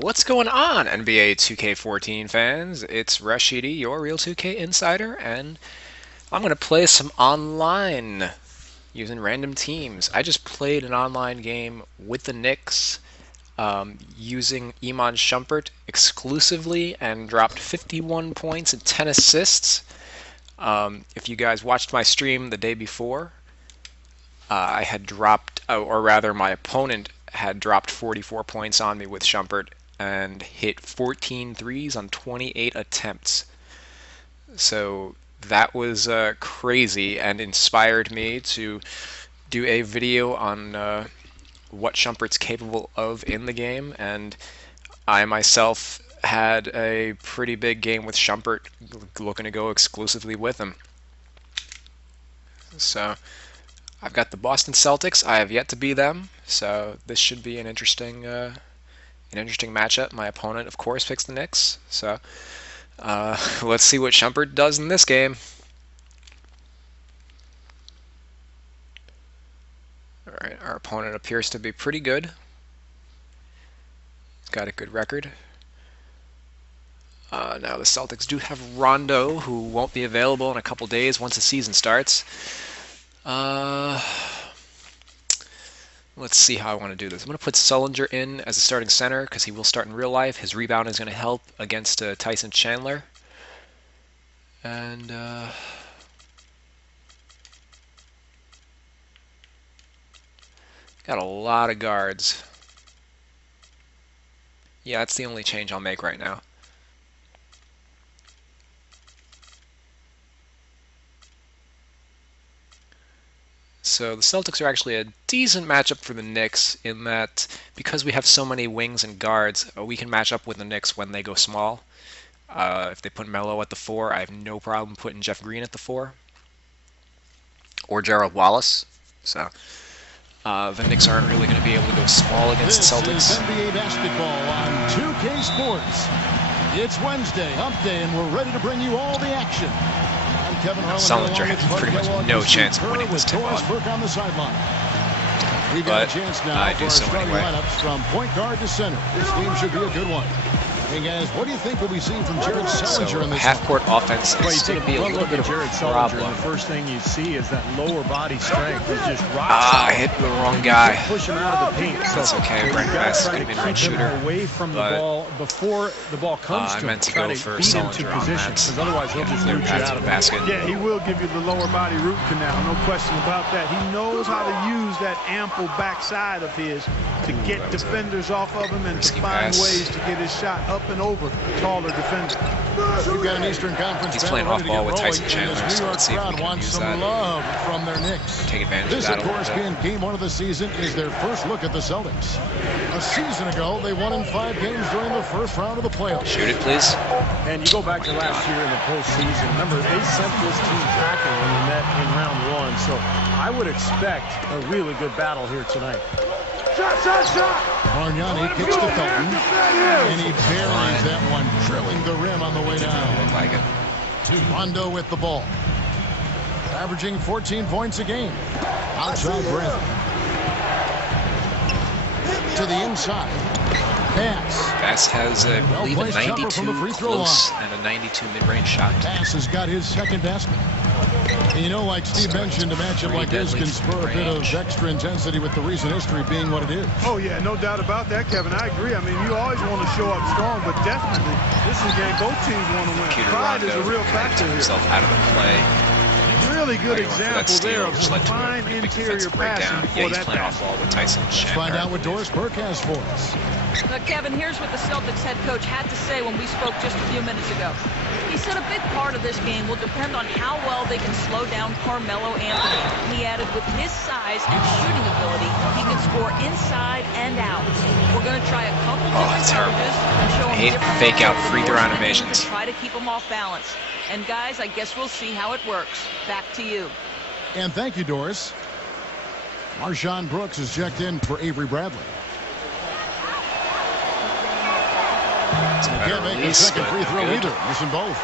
What's going on, NBA 2K14 fans? It's Rashidi, your Real 2K Insider, and I'm going to play some online using random teams. I just played an online game with the Knicks using Iman Shumpert exclusively and dropped 51 points and 10 assists. If you guys watched my stream the day before, I had dropped, or rather my opponent had dropped 44 points on me with Shumpert and hit 14 threes on 28 attempts. So that was crazy and inspired me to do a video on what Shumpert's capable of in the game, and I myself had a pretty big game with Shumpert, looking to go exclusively with him. So I've got the Boston Celtics. I have yet to be them, so this should be an interesting matchup. My opponent, of course, picks the Knicks. So let's see what Shumpert does in this game. All right, our opponent appears to be pretty good. He's got a good record. Now the Celtics do have Rondo, who won't be available in a couple days once the season starts. Let's see how I want to do this. I'm going to put Sullinger in as a starting center because he will start in real life. His rebound is going to help against Tyson Chandler. And got a lot of guards. Yeah, that's the only change I'll make right now. So the Celtics are actually a decent matchup for the Knicks in that because we have so many wings and guards, we can match up with the Knicks when they go small. If they put Melo at the 4, I have no problem putting Jeff Green at the 4. Or Gerald Wallace. So the Knicks aren't really going to be able to go small against the Celtics. This is NBA basketball on 2K Sports. It's Wednesday, hump day, and we're ready to bring you all the action. Kevin Harlan, Sullinger has pretty much no chance of winning this tip-on. We've got a chance now I do so anyway. Lineups from point guard to center. This game should be a good one. Hey guys, what do you think we'll be seeing from Jared Sullinger in this half-court offense is going to be a little bit of Jared a problem. The first thing you see is that lower body strength is just rock I hit the wrong guy. Push him out of the paint. That's okay. Brandon Bass is going to be the right shooter. Away from the ball before the ball comes to him. I meant to go for Sullinger on that. Because otherwise he'll just never root you out of the basket. Yeah, he will give you the lower body root canal. No question about that. He knows how to use that ample backside of his to get defenders off of him and to find ways to get his shot up and over taller defender. We've got an Eastern Conference. He's playing off ball with Tyson Chandler, so let's see if we can use that. Love from their Knicks. Take advantage of that. This, of course, being game 1 of the season, is their first look at the Celtics. A season ago, they won in 5 games during the first round of the playoffs. Shoot it, please. And you go back to last year in the postseason. Remember, they sent this team packing when they met in round 1. So I would expect a really good battle here tonight. Bargnani kicks to Felton, and he buries that one, drilling the rim on the way down. Look like it. Rondo with the ball, averaging 14 points a game. Outside Brown to the inside. Bass has, I believe, a 92 close and a 92 mid-range shot. Bass has got his second basket. And you know, like Steve mentioned, a matchup like this can spur a bit of extra intensity with the recent history being what it is. Oh, yeah, no doubt about that, Kevin. I agree. I mean, you always want to show up strong, but definitely this is a game both teams want to win. Pride is a real factor here. Himself out of the play. Really good example there of some fine interior passing. Yeah, he's playing off ball with Tyson Chandler. Find out what Doris Burke has for us. Kevin, here's what the Celtics head coach had to say when we spoke just a few minutes ago. He said a big part of this game will depend on how well they can slow down Carmelo Anthony. He added with his size and shooting ability, he can score inside and out. We're going to try a couple different coverages and show him different fake out free throw animations. Try to keep him off balance. And guys, I guess we'll see how it works. Back to you. And thank you, Doris. Marshawn Brooks is checked in for Avery Bradley. Can't make the second free throw either. Missing both.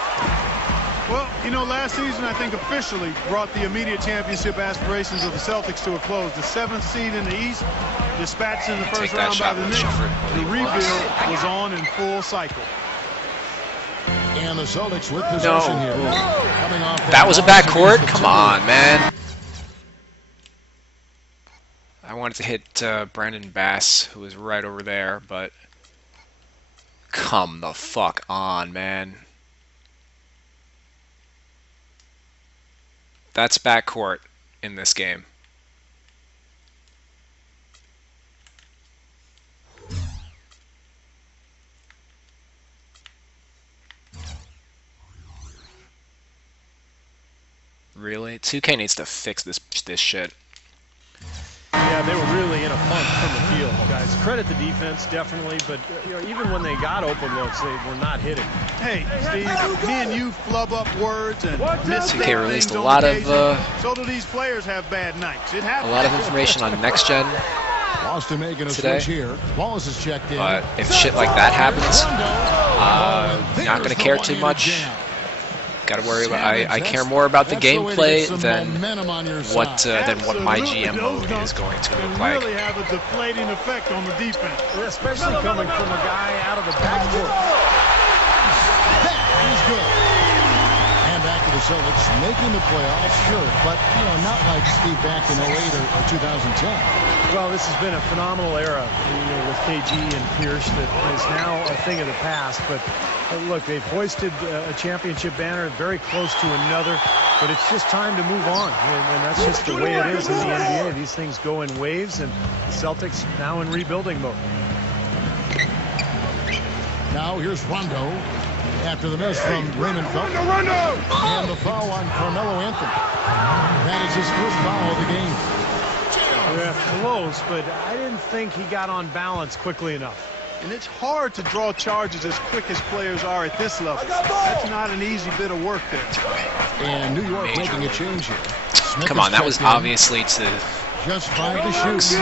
Well, you know, last season, I think officially brought the immediate championship aspirations of the Celtics to a close. The 7th seed in the East, dispatched in the first round by the Knicks. The rebuild was on in full cycle. And the Celtics with possession here. Coming off that was a backcourt? Come on, man. I wanted to hit Brandon Bass, who was right over there, but come the fuck on, man. That's backcourt in this game. Really? 2K needs to fix this shit. Yeah, they were really in a funk from the field, guys. Credit the defense, definitely, but you know, even when they got open looks, they were not hitting. Hey, Steve, me and you flub up words and miss 2K released a lot of so do these players have bad nights. It happens. a lot of information on next gen Boston making a today. switch here. Wallace is checked in. But if shit like that happens, not gonna care too much. Gotta worry about. I care more about the gameplay than what my GM mode is going to look like. Really have a deflating effect on the defense, Especially coming from a guy out of the backcourt. He's good. And back to the Celtics, making the playoffs, sure, but you know, not like Steve back in 08 or 2010. Well, this has been a phenomenal era, you know, with KG and Pierce that is now a thing of the past. But look, they've hoisted a championship banner, very close to another. But it's just time to move on, and that's just the way it is in the NBA. These things go in waves, and the Celtics now in rebuilding mode. Now here's Rondo after the miss from Raymond Felton. And the foul on Carmelo Anthony. That is his first foul of the game. Yeah, close, but I didn't think he got on balance quickly enough. And it's hard to draw charges as quick as players are at this level. That's not an easy bit of work there. And New York making a change here. Smith Come on, that was checked in. obviously to Just 5 to shoot.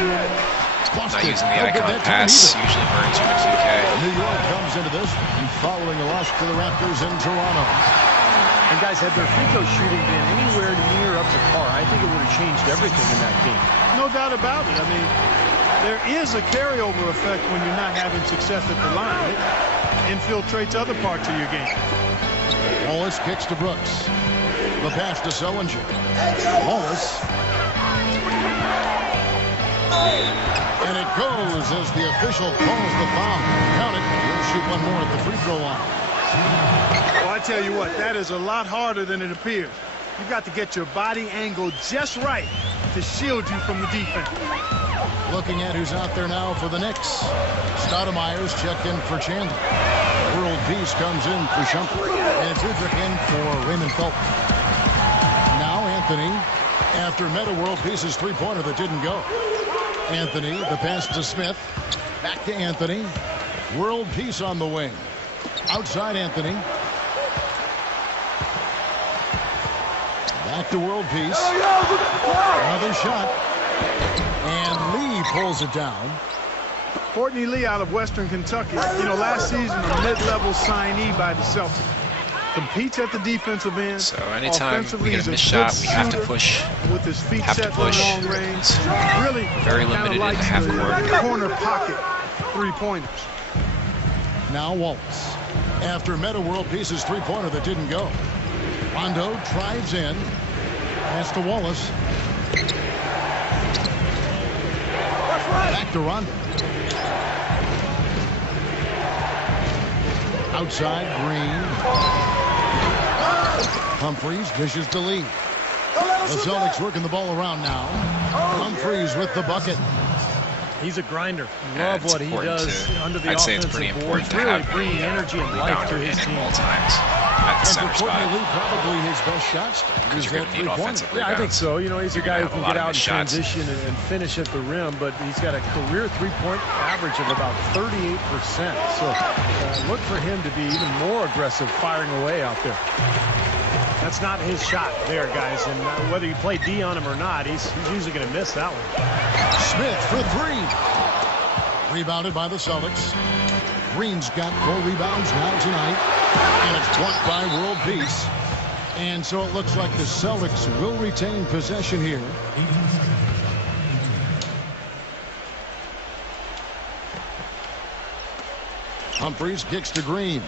not using the icon pass. Usually burns you in 2K. New York comes into this and following a loss to the Raptors in Toronto. And guys, had their free throw shooting been anywhere near up to par, I think it would have changed everything in that game. No doubt about it. I mean, there is a carryover effect when you're not having success at the line. It infiltrates other parts of your game. Wallace kicks to Brooks. The pass to Sullinger. Wallace. And it goes as the official calls the foul. Count it. He'll shoot one more at the free throw line. Well, I tell you what, that is a lot harder than it appears. You've got to get your body angle just right to shield you from the defense. Looking at who's out there now for the Knicks. Stoudemire's checked in for Chandler. World Peace comes in for Shumpert. And Friedrich in for Raymond Felton. Now Anthony, after Meta World Peace's three-pointer that didn't go. Anthony, the pass to Smith. Back to Anthony. World Peace on the wing. Outside Anthony. Back to World Peace. Another shot. And Lee pulls it down. Courtney Lee out of Western Kentucky. You know, last season a mid-level signee by the Celtics. Competes at the defensive end. So anytime we get a missed shot, we have to push. With his feet Have to set push. long range. Really Very limited in the likes half court. the corner pocket three-pointers. Now Waltz. After Meta World Peace's three-pointer that didn't go. Rondo drives in. Pass to Wallace. Back to Rondo. Outside, Green. Humphreys dishes to Lee. The Celtics working the ball around now. Humphreys with the bucket. He's a grinder. Yeah, Love it's what he important does under the I'd say it's offensive pretty important boards. to Really have bringing energy and life to rebounder his in team. at all times at the And center for Courtney spot. Lee, probably his best shot stop. Because you're going to need offensive Yeah, I think rebounds. so. You know, he's a You're guy who gonna can have a lot get of out in missed shots. transition and finish at the rim, but he's got a career three-point average of about 38%. So look for him to be even more aggressive firing away out there. That's not his shot there, guys. And whether you play D on him or not, he's usually going to miss that one. Smith for three. Rebounded by the Celtics. Green's got 4 rebounds now tonight. And it's blocked by World Peace. And so it looks like the Celtics will retain possession here. Humphries kicks to Green.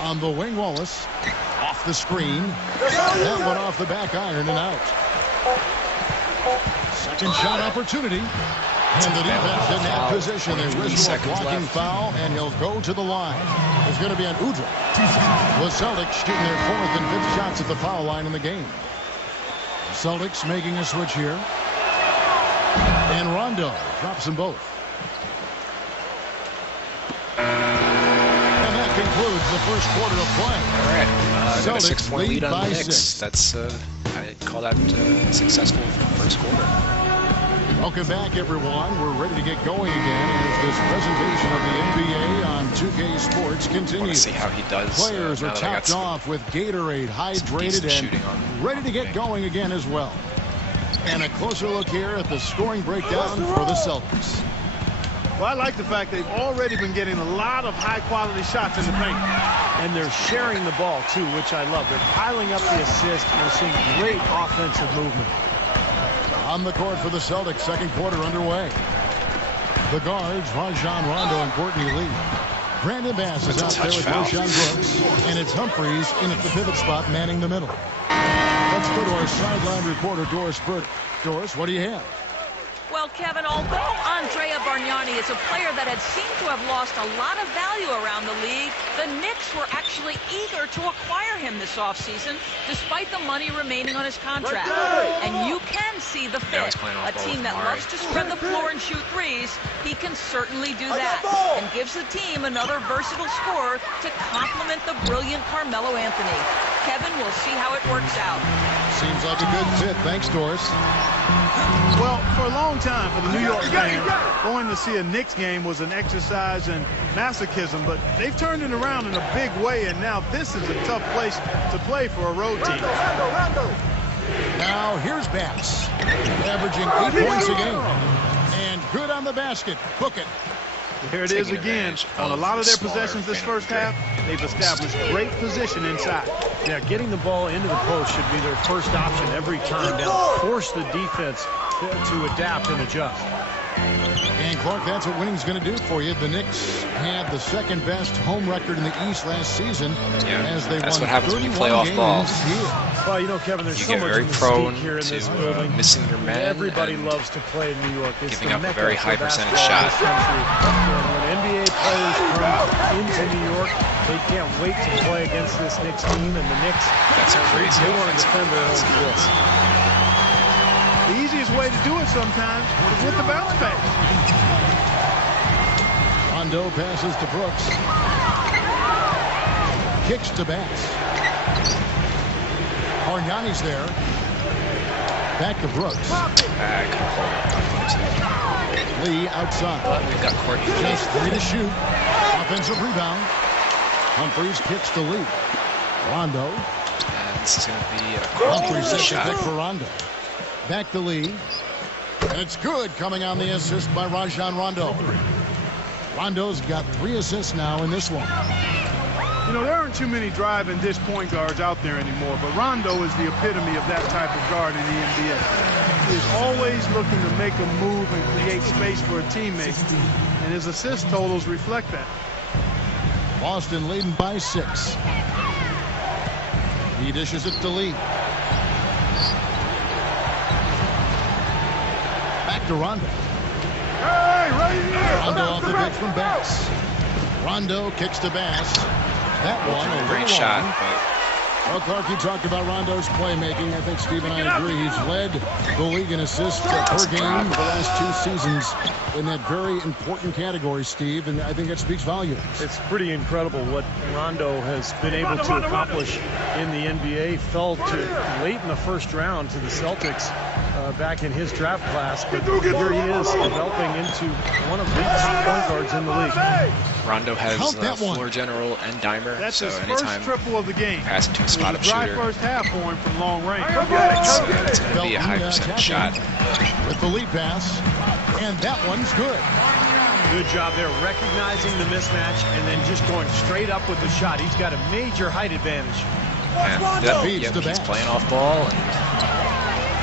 On the wing, Wallace. Off the screen. That one off the back iron and out. Second shot opportunity. And the defense in that position. They whistle a blocking foul, and he'll go to the line. It's going to be an Udrih. The Celtics shooting their 4th and 5th shots at the foul line in the game. Celtics making a switch here. And Rondo drops them both. And that concludes the first quarter of play. All right. Got a 6-point lead on the Knicks. 6. That's, I call that successful first quarter. Welcome back, everyone. We're ready to get going again as this presentation of the NBA on 2K Sports I want to continues. see how he does. Players are topped off with Gatorade, hydrated, and ready to get going again as well. And a closer look here at the scoring breakdown for the Celtics. Well, I like the fact they've already been getting a lot of high-quality shots in the paint. And they're sharing the ball, too, which I love. They're piling up the assist. We're seeing great offensive movement. On the court for the Celtics, second quarter underway. The guards, Rajon Rondo and Courtney Lee. Brandon Bass is out there with Roshan Brooks. And it's Humphries in at the pivot spot, manning the middle. Let's go to our sideline reporter, Doris Burke. Doris, what do you have? Well, Kevin, although Andrea Bargnani is a player that had seemed to have lost a lot of value around the league, the Knicks were actually eager to acquire him this offseason, despite the money remaining on his contract. And you can see the fit. A team that loves to spread the floor and shoot threes, he can certainly do that, and gives the team another versatile scorer to complement the brilliant Carmelo Anthony. Kevin, we'll see how it works out. Seems like a good fit. Thanks, Doris. Well, for a long time for the New York fans, going to see a Knicks game was an exercise in masochism, but they've turned it around in a big way, and now this is a tough place to play for a road team. Now here's Bass, averaging 8 points a game, and good on the basket. Book it. Here it is again. On a lot of their possessions this first half, they've established great position inside. Yeah, getting the ball into the post should be their first option every time down. Force the defense to adapt and adjust. And Clark, that's what winning's going to do for you. The Knicks had the second best home record in the East last season, as they that's won what happens when you play off ball. Well, you know, Kevin, there's You so get much very mystique here in this prone building. to missing your man. Everybody and loves to play in New York. It's giving the up a mecca very for high percentage basketball in shot. this country. And when NBA players come into New York, they can't wait to play against this Knicks team, and the Knicks, That's a crazy they want to offensive defend their own defense. floor. The easiest way to do it sometimes is with the bounce pass. Rondo passes to Brooks. Kicks to Bass. Bargnani's there. Back to Brooks. Lee outside. We've got Courtney. Just 3 to shoot. Offensive rebound. Humphries kicks to Lee. Rondo. And this is going to be a Humphries Courtney sets a pick shot. for Rondo. Back to Lee. And it's good, coming on the assist by Rajon Rondo. Rondo's got 3 assists now in this one. You know, there aren't too many drive and dish point guards out there anymore, but Rondo is the epitome of that type of guard in the NBA. He is always looking to make a move and create space for a teammate, and his assist totals reflect that. Boston leading by 6. He dishes it to Lee. Back to Rondo. Hey, right here! Rondo off the pick from Bass. Rondo kicks to Bass. That one a Great little shot, long. but Well, Clark, you talked about Rondo's playmaking. I think Steve and I agree. He's led the league in assists per game for the last 2 seasons in that very important category, Steve, and I think that speaks volumes. It's pretty incredible what Rondo has been able to accomplish in the NBA. Fell to late in the first round to the Celtics back in his draft class, but here he is developing into one of the top point guards in the league. Rondo has Count that one. floor general and dimer, That's so his anytime first triple of the game. pass to a It was spot a up dry shooter, first half for him from long range. it's going to be a high percentage shot. With the lead pass, and that one's good. Good job there, recognizing the mismatch and then just going straight up with the shot. He's got a major height advantage. And he's playing off ball and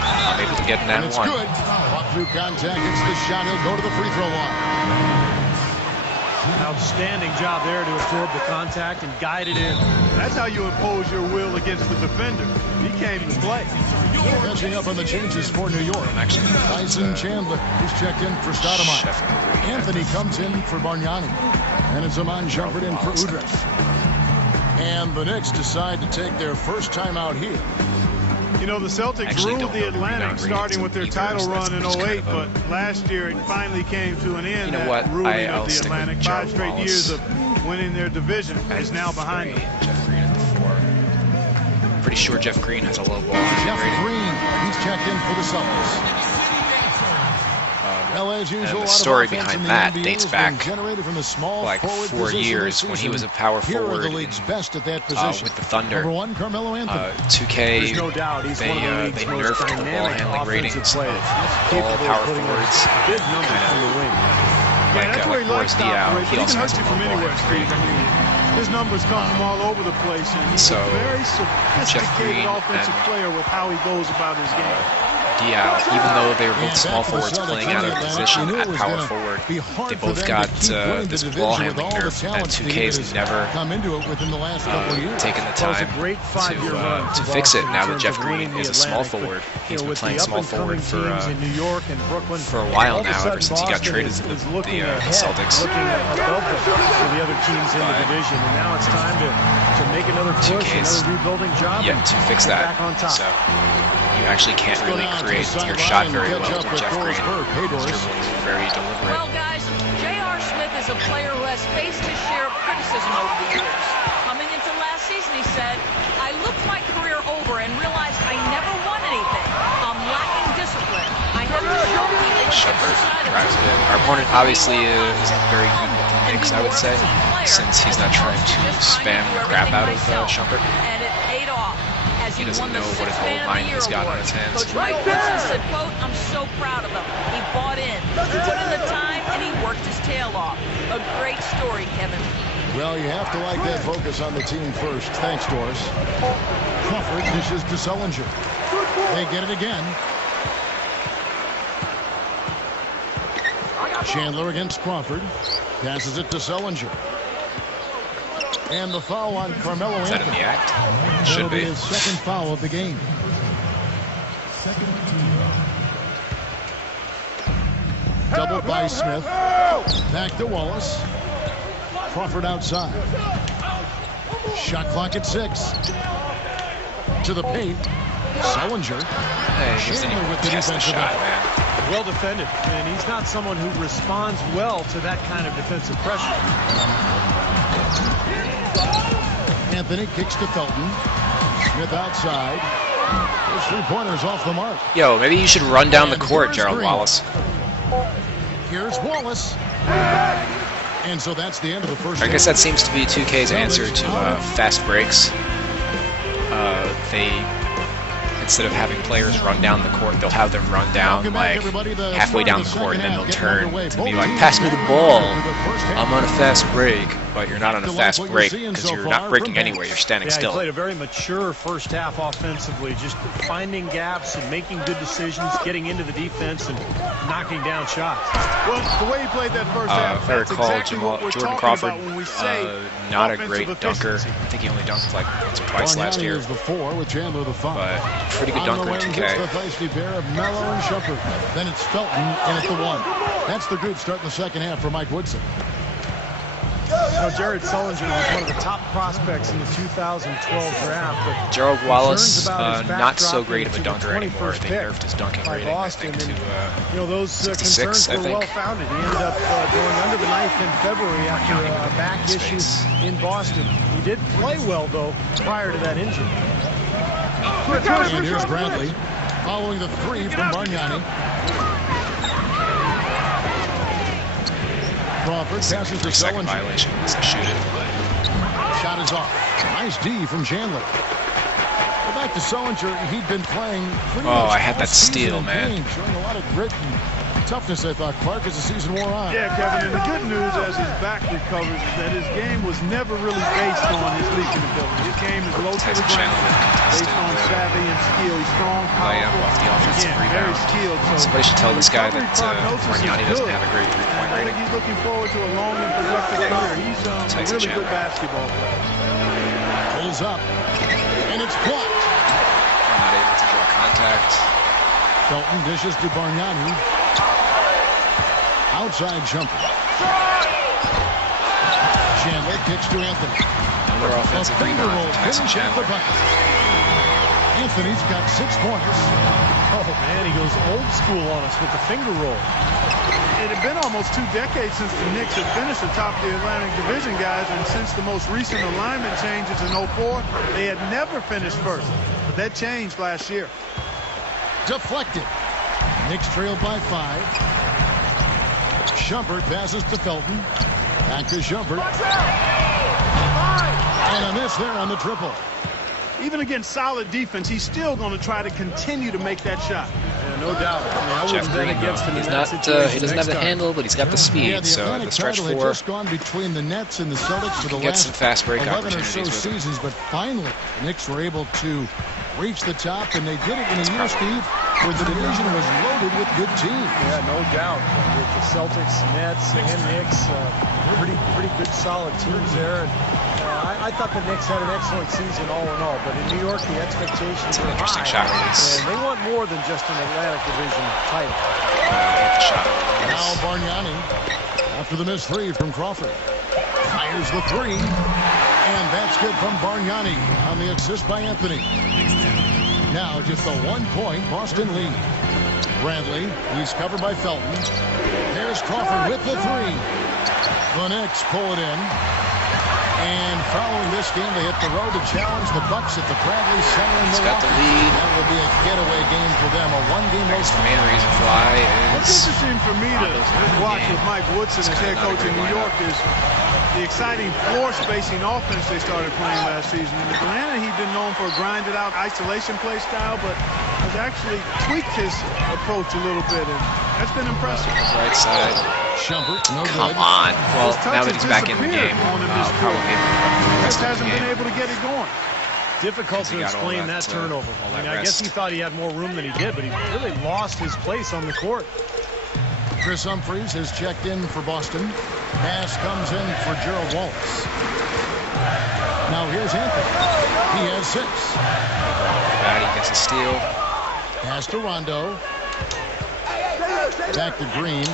I'm able to get in that it's one. Good. Walk through contact, it's the shot. He'll go to the free throw line. Outstanding job there to absorb the contact and guide it in. That's how you impose your will against the defender. He came to play. Catching up on the changes for New York. Tyson Chandler, who's checked in for Stoudemire. Anthony comes in for Bargnani. And it's Iman Shumpert in for Udrih. And the Knicks decide to take their first time out here. You know, the Celtics ruled the Atlantic starting with their title run in 08, but last year it finally came to an end. You know what? Ruling I'll of the stick with Atlantic. Gerald 5 straight Wallace. years of winning their division is now behind them. Jeff Green at the 4. Pretty sure Jeff Green has a low ball Jeff rating. Green, he's checked in for the Celtics. Well, as usual, And the story a lot of offense behind in the that NBA dates has back been generated from the small like forward 4 position years this when he was season. a power Here are forward the league's best at that with position. the Thunder. Number 1, Carmelo Anthony. 2K, There's no doubt he's they, one of the league's they most nerfed the ball dynamic handling ratings. offensive players. All Capable of power putting up forwards. big numbers from the wing. Like, That's where he Boris likes to Diaw, operate. he He also can has hurt a you from low ball anywhere, handling Steve. I rating. mean, his numbers come from all over the place, and he's So, a very Jeff Green sophisticated offensive and, player with how he goes about his game. Diaw, even though they were both And small back to the forwards Celtics playing in out the of Atlantic. position You knew at it was power gonna forward, be hard they for both them to got keep winning this the ball division with handling all the nerf, and talent Steve 2K's has never come into it within the last couple of years. taken the Well, it's time a great 5-year run to for fix it. Boston Now in that terms Jeff of Green winning the is a small Atlantic, but, forward, you he's know, been with playing the small forward up-and-coming teams in New York and Brooklyn for a while all of now, sudden ever since he got Boston traded is to the looking ahead, Celtics. looking above them for the other teams in the division, and now it's time to make another push, 2K's another rebuilding job, yet and to fix get that. back on top. So you actually can't Let's go really down to create the your sideline shot and very catch well up with with Jeff Doris Green. Burke. Hey, Doris. His dribbling is very deliberate. Well, guys, J.R. Smith is a player who has faced his share of criticism over the years. Coming into last season, he said, I looked my career over and realized I never won anything. I'm lacking discipline. I have to show people what's Shumpert inside of drives it me. in. Our opponent obviously is very good with the Knicks, I would say, since he's not trying to spam the crap out of Shumpert. And it paid off. As He he doesn't won the know what a Sixth gold Man of the mine Year he's got on award. his hands. Coach Mike Woodson said, quote, I'm so proud of him. He bought in, put in the time, and he worked his tail off. A great story, Kevin. Well, you have to like that focus on the team first. Thanks, Doris. Crawford dishes to Sullinger. They get it again. Chandler against Crawford. Passes it to Sullinger. And the foul on Carmelo Is that in Anthony. the act? That'll Should be be. his second foul of the game. Doubled by Smith. Back to Wallace. Crawford outside. Shot clock at 6. To the paint. Sullinger. Hey, he doesn't Chandler even with the test the defensive shot, effort. man. Well defended, and he's not someone who responds well to that kind of defensive pressure. Anthony kicks to Felton. Smith outside. Those 3-pointers off the mark. Yo, maybe you should run down the And court, here's Gerald Green. Wallace. Here's Wallace. And so that's the end of the first. I guess that seems to be 2K's answer to fast breaks. They, instead of having players run down the court, they'll have them run down like halfway down the court, and then they'll turn to be like, pass me the ball. I'm on a fast break, but you're not on a fast break because you're not breaking anywhere. You're standing Yeah, he still. played a very mature first half offensively, just finding gaps and making good decisions, getting into the defense and knocking down shots. Well, the way he played that first half, If I that's recall, exactly what we're Jordan talking Crawford, about when we say not a offensive great dunker. efficiency. I think he only dunked like once or twice last Bargnani year, is the 4 with Chandler the 5. but pretty good On the dunker in wing, it's the 2K. feisty pair of Mello and Shumpert. Then it's Felton in at the 1. That's the group starting the second half for Mike Woodson. You know, Jared Sullinger was one of the top prospects in the 2012 draft, but Gerald Wallace, concerns about his not so backdrop great of a into the dunker anymore. 21st They pick nerfed his dunking by rating, I Boston, think, to you know, those 66, concerns I were think. well founded. He ended up going under the knife in February after a back issue in Boston. He did play well though prior to that injury. And here's Bradley following the 3 from Bargnani. Crawford passes to 3-second Sullinger. violation. Doesn't shoot it. Shot is off. Nice D from Chandler. Well, back to Sullinger, he'd been playing pretty Oh, much I had all that steal, season man. game, showing a lot of grit and toughness, I thought, Clark, as the season wore on. Yeah, Kevin, and the good news as his back recovers is that his game was never really based on his leaping ability. His game is low to the ground, based on savvy and skill. He's strong, Layup off the offensive again, very rebound. skilled. So Somebody should tell this guy that prognosis is Bargnani doesn't good. have a great And three-point I think rating. he's looking forward to a long and productive career. He's a Tyson really good Chandler. basketball player. Pulls up, and it's blocked. Not able to draw contact. Felton dishes to Bargnani. Outside jumper. Chandler kicks to Anthony. Another offensive Finger rebound roll from Tyson finishes the Chandler. bucket. Anthony's got 6 points. Oh, man, he goes old school on us with the finger roll. It had been almost 2 decades since the Knicks had finished atop the Atlantic Division, guys, and since the most recent alignment changes in 04, they had never finished first. But that changed last year. Deflected. Knicks trailed by 5. Shumpert passes to Felton. Back to Shumpert. And a miss there on the triple. Even against solid defense, he's still going to try to continue to make that shot. Yeah, no doubt. I mean, I Jeff wouldn't bet Green, against him in he's that not, situation he doesn't next have the time. handle, but he's got the speed. Yeah, the So Atlantic the stretch title had 4, just gone between the Nets and the Celtics for the get last some fast break 11 or so opportunities with him. seasons, but finally the Knicks were able to reach the top, and they did it in a year, Steve, where the division was loaded with good teams. Yeah, no doubt. With the Celtics, Nets, and Knicks, pretty good solid teams there. And, I thought the Knicks had an excellent season all in all, but in New York, the expectations an are interesting high, shot release. and they want more than just an Atlantic Division title. Shot. Now Bargnani, after the missed 3 from Crawford, fires the 3, and that's good from Bargnani on the assist by Anthony. Now just a 1-point Boston lead. Bradley, he's covered by Felton. There's Crawford with the 3. The Knicks pull it in. And following this game, they hit the road to challenge the Bucks at the Bradley Center in He's got Milwaukee. the lead. That will be a getaway game for them, a 1-game road The trip. main reason why What's is interesting for me to watch with Mike Woodson as head coach in New York is the exciting floor spacing offense they started playing last season. In Atlanta, he'd been known for a grinded out isolation play style, but has actually tweaked his approach a little bit, and that's been impressive. right side. Shumpert, no Come good. on. Well, His now that touches he's back in the disappeared game, on him this probably quarter. the Just rest of the hasn't been game. able to get it going. Difficult He to got all explain that, that turnover. all I mean, that I guess he rest. thought he had more room than he did, but he really lost his place on the court. Chris Humphries has checked in for Boston. Pass comes in for Gerald Wallace. Now here's Anthony. He has 6. Batty gets a steal. Pass to Rondo. Back to Green.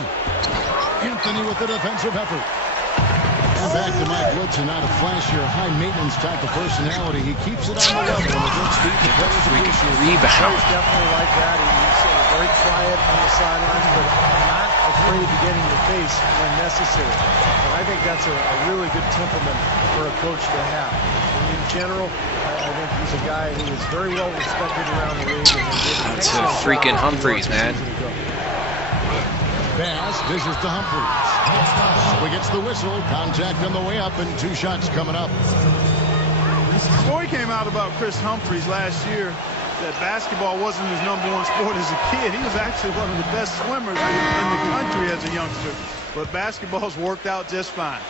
Anthony with the defensive effort. And back to Mike Woodson, not a flashier, high-maintenance type of personality. He keeps it on the level. And against Steve, the players appreciate it. Rebound. He's definitely like that. He's very quiet on the sidelines, but not afraid to get in your face when necessary. And I think that's a really good temperament for a coach to have. In general, I think he's a guy who is very well respected around the league. And did an That's excellent freaking job Humphries, man. a season ago. Pass, dishes to Humphries. So he gets the whistle. Contact on the way up, and 2 shots coming up. The story came out about Chris Humphries last year that basketball wasn't his #1 sport as a kid. He was actually one of the best swimmers in the country as a youngster. But basketball's worked out just fine.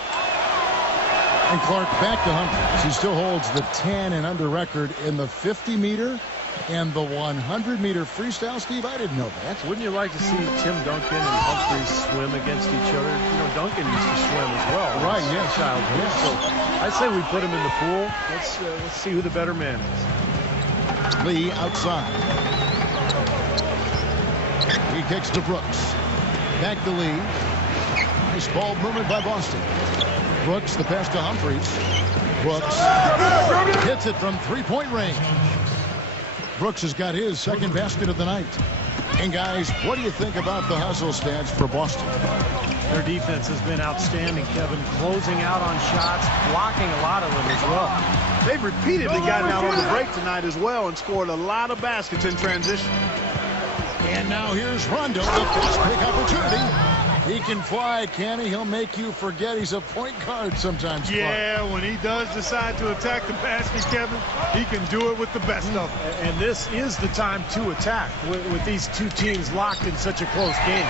And Clark back to Humphries. He still holds the 10 and under record in the 50-meter and the 100-meter freestyle. Steve, I didn't know that. Wouldn't you like to see Tim Duncan and Humphries swim against each other? You know, Duncan used to swim as well. Right, in his yes. childhood. Yes. So I say we put him in the pool. Let's see who the better man is. Lee outside. He kicks to Brooks. Back to Lee. Nice ball movement by Boston. Brooks, the pass to Humphries. Brooks hits it from 3-point range. Brooks has got his second basket of the night. And guys, what do you think about the hustle stats for Boston? Their defense has been outstanding, Kevin. Closing out on shots, blocking a lot of them as well. They've repeatedly gotten out on the break tonight as well and scored a lot of baskets in transition. And now here's Rondo, the fast break opportunity. He can fly, can he? He'll make you forget he's a point guard sometimes. Yeah, when he does decide to attack the basket, Kevin, he can do it with the best of them. And this is the time to attack with these two teams locked in such a close game.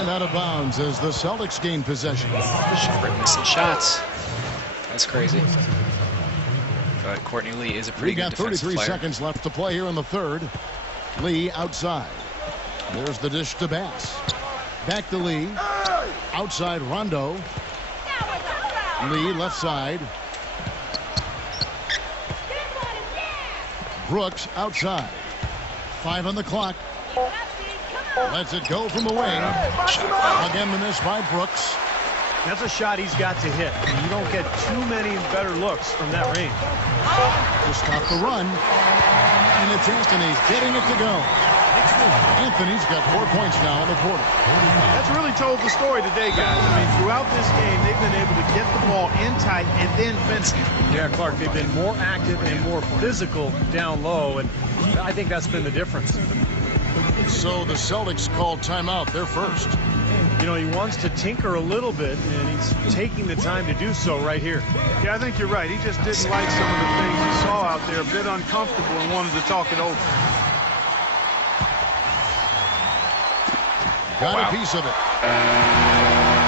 And out of bounds as the Celtics gain possession. Shumpert missing shots. That's crazy. But Courtney Lee is a pretty good defensive player. We got 33 seconds left to play here in the third. Lee outside. There's the dish to Bass. Back to Lee. Outside Rondo. Lee left side. Brooks outside. 5 on the clock. Lets it go from the wing. Again the miss by Brooks. That's a shot he's got to hit. You don't get too many better looks from that range. To stop the run. And it's Anthony getting it to go. Anthony's got 4 points now in the quarter. That's really told the story today, guys. I mean, throughout this game, they've been able to get the ball in tight and then finish. Yeah, Clark, they've been more active and more physical down low, and I think that's been the difference. So the Celtics called timeout. They're first. You know, he wants to tinker a little bit, and he's taking the time to do so right here. Yeah, I think you're right. He just didn't like some of the things he saw out there, a bit uncomfortable, and wanted to talk it over. Got a piece of it.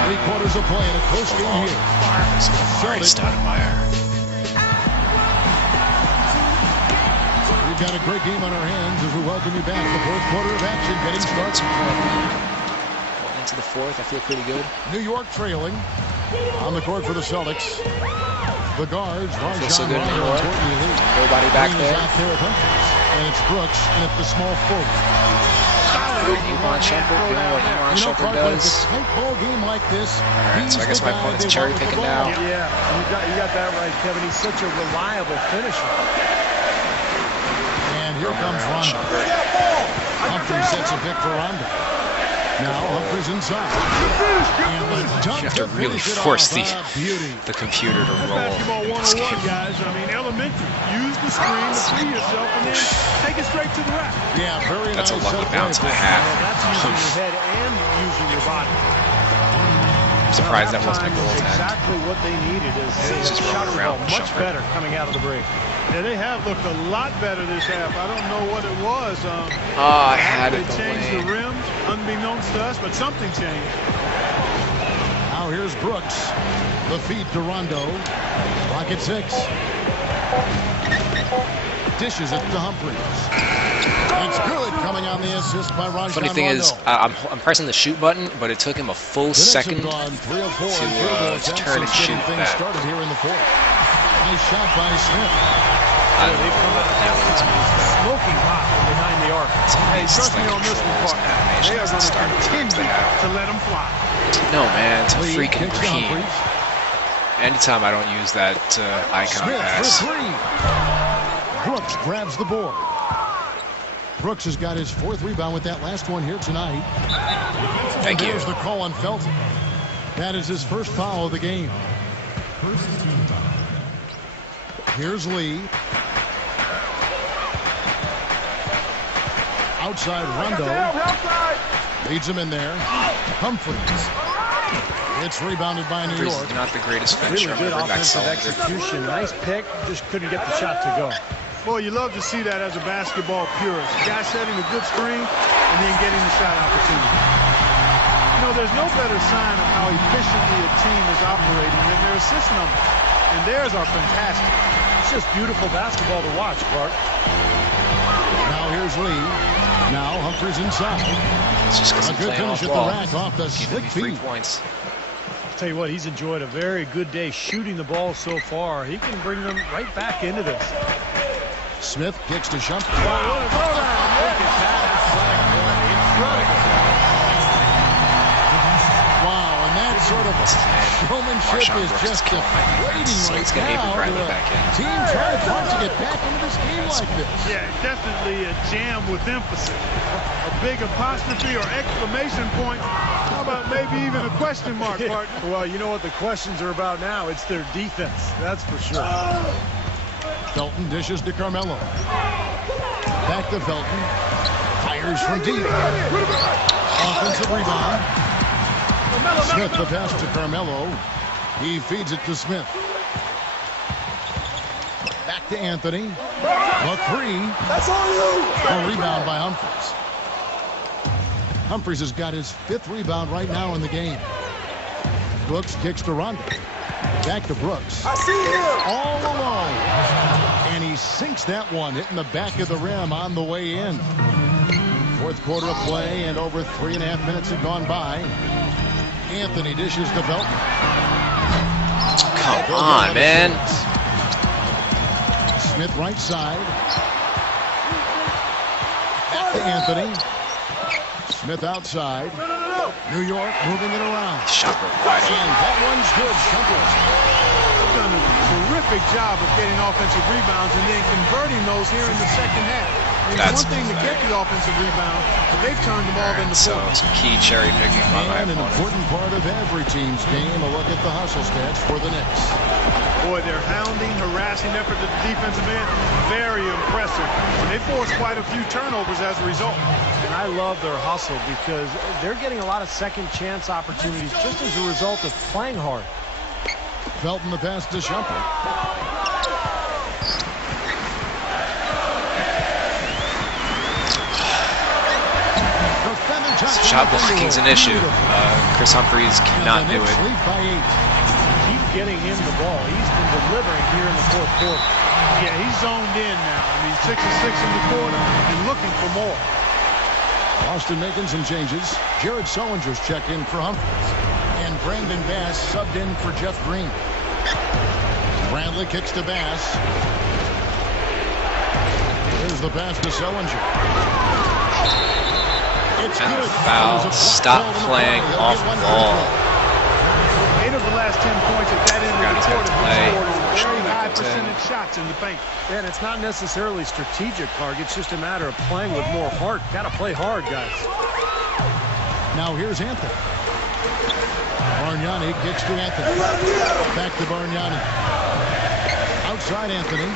3 quarters of play in a close game here. Stoudemire. We've got a great game on our hands as we welcome you back. The fourth quarter of action getting started. Going into the fourth, I feel pretty good. New York trailing on the court for the Celtics. The guards, Feel so Rajon good in New Rondo York. and Courtney Lee. Nobody back Green is there. out there with Humphries. And it's Brooks and it's the small forward. Iman Shumpert doing what Iman Shumpert Clark, when it's does. a tight ball game like this, Alright, so I guess my opponent's cherry picking now. Yeah, you got that right, Kevin. He's such a reliable finisher. And here comes Rondo. Humphries sets a pick for Rondo. Now Humphries inside. And the dunk You have to really finish it force off. Beauty. the computer to roll. Basketball in this 101, game. guys. I mean, elementary. Use the screen to free yourself and then take it straight to the rack. Yeah, very That's a nice. lucky bounce and a half. That's using your head and using your body. I'm surprised that wasn't a Halftime goal is attempt. exactly what they needed. He's just shot rolling the around ball with much Shumpert. better coming out of the break. Yeah, they have looked a lot better this half. I don't know what it was. I had it They the changed way. the rims, unbeknownst to us, but something changed. Now here's Brooks. The feed to Rondo. Clock at 6. Dishes it to Humphries. It's good coming on the assist by Rajon Funny thing Rondo. is, I'm pressing the shoot button, but it took him a full The Knicks have second. gone 3 of 4 to, on field goal attempts turn and since getting shoot things that. started here in the fourth. Nice shot by Smith. I don't know what the hell it's Smoking hot from behind the arc. Hey, trust me on this one, Park. They are going to continue to let them fly. No, man, it's a Lee freaking kicks to green. Humphries. Anytime I don't use that icon Smith pass. for 3. Brooks grabs the board. Brooks has got his 4th rebound with that last one here tonight. Thank you. There's the call on Felton. That is his first foul of the game. Here's Lee. Outside Rondo. Leads him in there. Humphries. It's rebounded by New Humphries York. is not the greatest Really finisher. I'm good gonna bring back offensive Sullinger. execution. Nice pick. Just couldn't get the shot to go. Boy, you love to see that as a basketball purist. Guy setting a good screen and then getting the shot opportunity. You know, there's no better sign of how efficiently a team is operating than their assist numbers. And theirs are fantastic. It's just beautiful basketball to watch, Clark. Now here's Lee. Now Humphries inside. It's just because A I'm good playing finish off at the ball. rack off the Giving slick me 3 feed. points. I'll tell you what, he's enjoyed a very good day shooting the ball so far. He can bring them right back into this. Smith kicks to Shumpert. Look at that athletic play. Incredible. Wow, and that sort of showmanship Marshawn is Brooks just is killing my defense, deflating so right he's gonna Avery now Bradley to a back in. team trying hard to get back into this game like this. Yeah, definitely a jam with emphasis. A big apostrophe or exclamation point. How about maybe even a question mark, partner? Well, you know what the questions are about now? It's their defense, that's for sure. Felton dishes to Carmelo. Back to Felton. Fires from deep. Offensive rebound. Smith the pass to Carmelo. He feeds it to Smith. Back to Anthony. A three. That's on you. A rebound by Humphries. Humphries has got his 5th rebound right now in the game. Brooks kicks to Rondo. Back to Brooks. I see him. All alone. And he sinks that one, hitting the back of the rim on the way in. 4th quarter of play, and over 3.5 minutes have gone by. Anthony dishes to Felton. Come on, man. Smith right side. Back to Anthony. Smith outside. New York moving it around. Shumpert wide open. And that one's good. Shumpert. They've done a terrific job of getting offensive rebounds and then converting those here in the second half. It's That's one thing to get the offensive rebound, but they've turned them all into So points. some key cherry picking by my And an opponent. important part of every team's game, a look at the hustle stats for the Knicks. Boy, their hounding, harassing effort at the defensive end, very impressive. And they forced quite a few turnovers as a result. And I love their hustle because they're getting a lot of second chance opportunities just as a result of playing hard. Felton the pass to Shumpert. Shot blocking's an issue. Chris Humphries cannot do it. Lead by 8. Keep getting him the ball. He's been delivering here in the 4th quarter. Yeah, he's zoned in now. I mean, 6 of 6 in the quarter and looking for more. Boston making some changes. Jared Sullinger's checked in for Humphries. And Brandon Bass subbed in for Jeff Green. Bradley kicks to Bass. Here's the pass to Sullinger. It's And good. foul. Stop playing off ball. 8 of the last 10 points at that end Forgot of he's the got quarter to have play. been scored on very high That's in. percentage shots in the paint. And it's not necessarily strategic, Clark. It's just a matter of playing with more heart. Got to play hard, guys. Now here's Anthony. Bargnani kicks to Anthony. Back to Bargnani. Outside Anthony.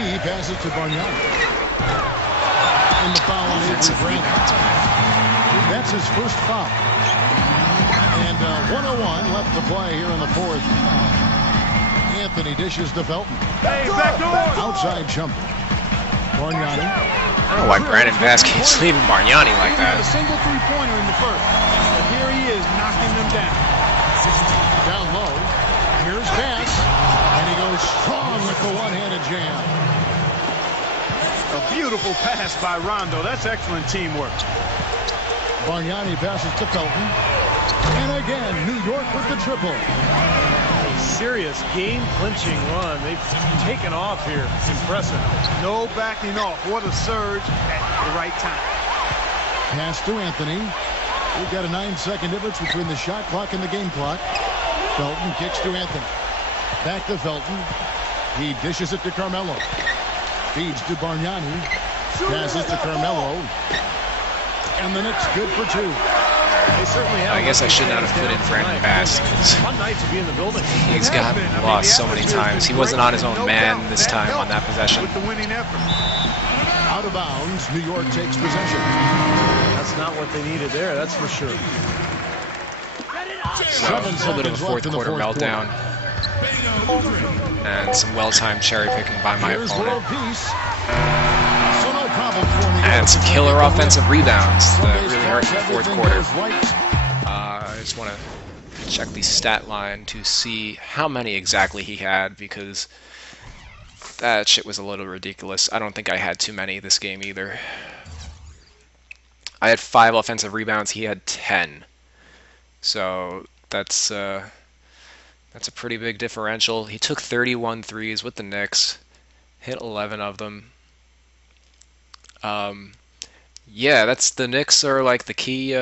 He passes to Bargnani. And the foul on Offensive Avery Bradley. rebound. That's his first foul. And 1:01 left to play here in the 4th. Anthony dishes to Felton. Hey, back door! Outside jumper. Bargnani. I don't know why Brandon Bass keeps leaving Bargnani like He had a that. single three-pointer in the first. But here he is knocking them down. Down low. Here's Bass. And he goes strong with the one-handed jam. A beautiful pass by Rondo. That's excellent teamwork. Bargnani passes to Felton. And again, New York with the triple. Serious game-clinching run. They've taken off here. Impressive. No backing off. What a surge at the right time. Pass to Anthony. We've got a 9-second difference between the shot clock and the game clock. Felton kicks to Anthony. Back to Felton. He dishes it to Carmelo. Feeds to Bargnani. Passes to Carmelo. And the Knicks good for 2. They certainly have. I guess I should not have put in Brandon Bass because Fun night to be in the building. he's got lost so many times. He wasn't on his own man this time on that possession. With the winning effort. Out of bounds. New York takes possession. That's not what they needed there, that's for sure. So, a little bit of a 4th quarter meltdown. And some well-timed cherry picking by my Here's opponent. World Peace. So no problem for New York. And some killer offensive rebounds that Sunday really hurt in the starts, 4th everything quarter. goes right. I just want to check the stat line to see how many exactly he had because that shit was a little ridiculous. I don't think I had too many this game either. I had 5 offensive rebounds. He had 10. So that's a pretty big differential. He took 31 threes with the Knicks, hit 11 of them. Yeah, that's the Knicks are like the key.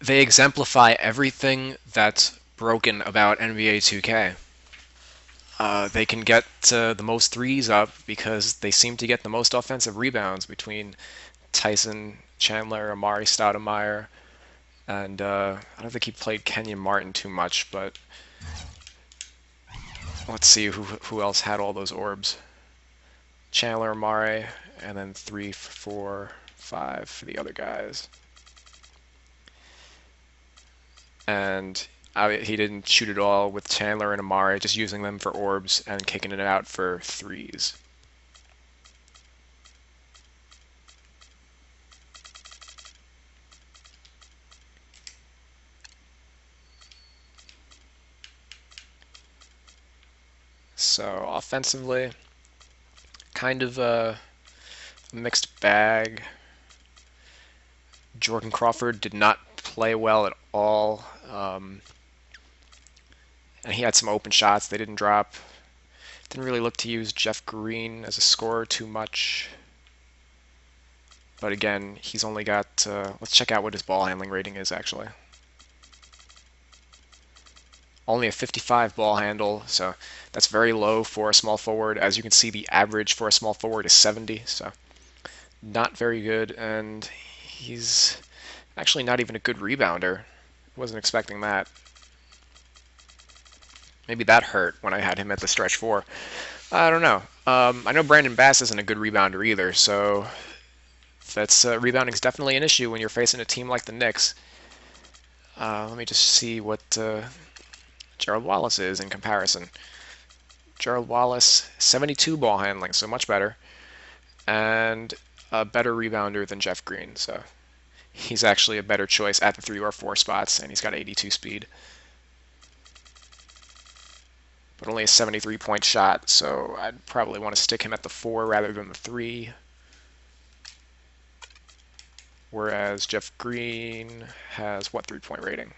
They exemplify everything that's broken about NBA 2K. They can get the most threes up because they seem to get the most offensive rebounds between Tyson Chandler, Amari Stoudemire, and I don't think he played Kenyon Martin too much, but let's see who else had all those orbs. Chandler, Amare, and then 3, 4, 5 for the other guys. And he didn't shoot it all with Chandler and Amare, just using them for orbs and kicking it out for 3s. So offensively, kind of a mixed bag. Jordan Crawford did not play well at all. And he had some open shots they didn't drop. Didn't really look to use Jeff Green as a scorer too much. But again, he's only got... let's check out what his ball handling rating is, actually. Only a 55 ball handle, so that's very low for a small forward. As you can see, the average for a small forward is 70, so not very good. And he's actually not even a good rebounder. Wasn't expecting that. Maybe that hurt when I had him at the stretch 4. I don't know. I know Brandon Bass isn't a good rebounder either, so that's rebounding is definitely an issue when you're facing a team like the Knicks. Let me just see what Gerald Wallace is in comparison. Gerald Wallace, 72 ball handling, so much better, and a better rebounder than Jeff Green, so he's actually a better choice at the 3 or 4 spots, and he's got 82 speed. But only a 73-point shot, so I'd probably want to stick him at the 4 rather than the 3. Whereas Jeff Green has what 3-point rating?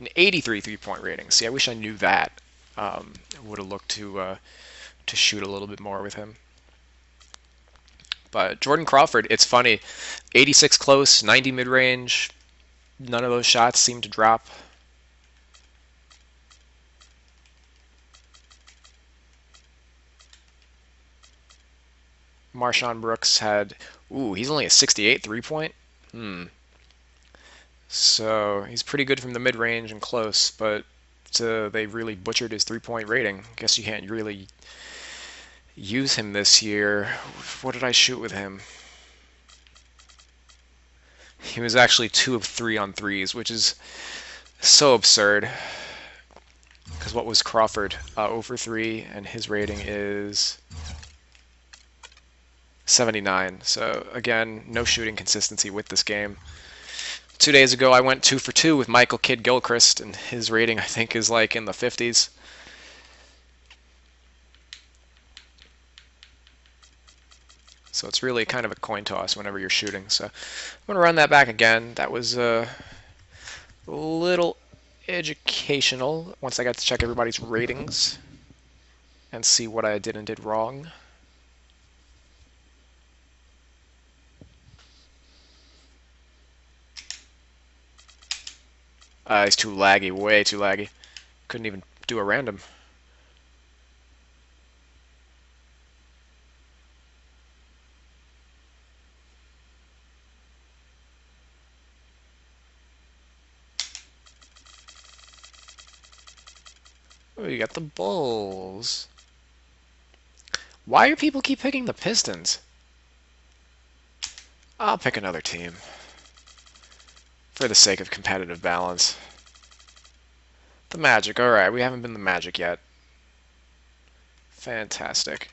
An 83 3-point rating. See, I wish I knew that. I would have looked to shoot a little bit more with him. But Jordan Crawford, it's funny. 86 close, 90 mid-range. None of those shots seem to drop. Marshawn Brooks had, he's only a 68 3-point. So he's pretty good from the mid-range and close, but they really butchered his 3-point rating. Guess you can't really use him this year. What did I shoot with him? He was actually 2 of 3 on 3s, which is so absurd. Because what was Crawford? Over 3, and his rating is 79. So again, no shooting consistency with this game. 2 days ago, I went 2 for 2 with Michael Kidd-Gilchrist, and his rating, I think, is like in the 50s. So it's really kind of a coin toss whenever you're shooting. So I'm going to run that back again. That was a little educational once I got to check everybody's ratings and see what I did and did wrong. He's too laggy, way too laggy. Couldn't even do a random. Oh, you got the Bulls. Why do people keep picking the Pistons? I'll pick another team. For the sake of competitive balance. The Magic, alright, we haven't been the Magic yet. Fantastic.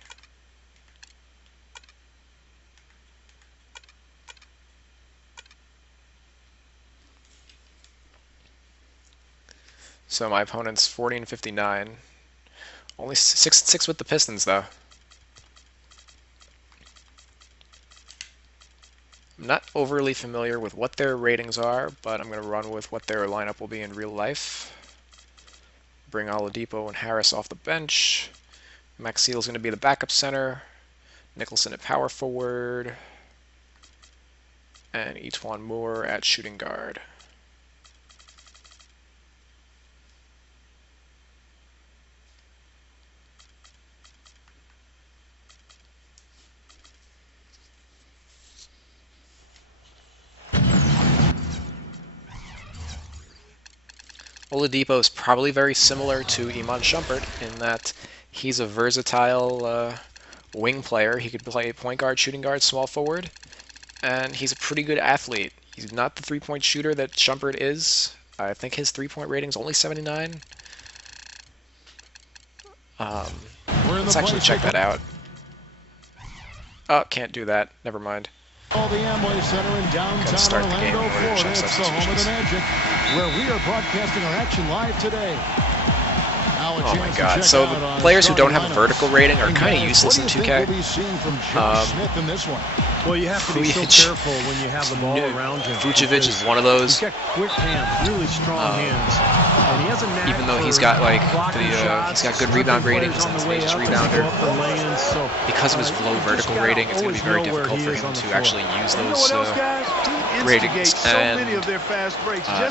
So my opponent's 40 and 59. Only 6-6 with the Pistons, though. I'm not overly familiar with what their ratings are, but I'm going to run with what their lineup will be in real life. Bring Oladipo and Harris off the bench. Maxiel's going to be the backup center. Nicholson at power forward. And E'Twaun Moore at shooting guard. Oladipo is probably very similar to Iman Shumpert in that he's a versatile wing player. He could play point guard, shooting guard, small forward, and he's a pretty good athlete. He's not the three-point shooter that Shumpert is. I think his three-point rating is only 79. Let's actually check that out. Oh, can't do that. Never mind. All the Amway Center in downtown Orlando, Florida. It's the home of the Magic, where we are broadcasting our action live today. Oh my god, so the players who don't have a vertical rating are kind of useless in 2K. Well, you have to be so careful when you have the ball around him. Vucevic is one of those. He's got quick hands, really strong hands. And he has a knack even though he's got like he's got good rebound ratings and he's a rebounder. Because of his low vertical rating, it's going to be very difficult for him to actually use those ratings. And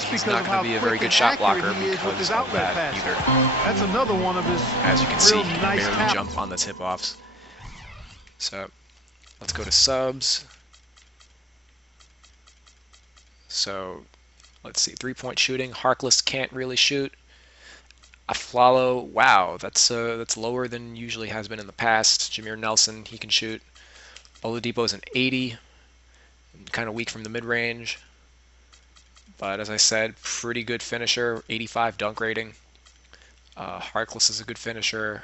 he's not going to be a very good shot blocker because of that either. That's another one of his. As you can see, he can barely jump on the tip-offs. So let's go to subs. So let's see, three-point shooting. Harkless can't really shoot. Aflalo, wow, that's lower than usually has been in the past. Jameer Nelson, he can shoot. Oladipo's an 80, kind of weak from the mid-range. But as I said, pretty good finisher, 85 dunk rating. Harkless is a good finisher.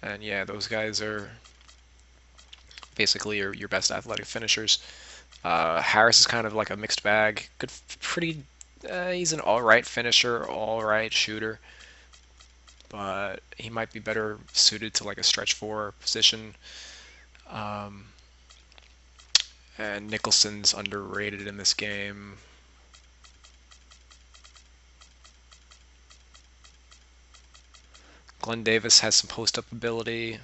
And yeah, those guys are basically your best athletic finishers. Harris is kind of like a mixed bag. He's an all-right finisher, all-right shooter, but he might be better suited to like a stretch four position. And Nicholson's underrated in this game. Glenn Davis has some post-up ability.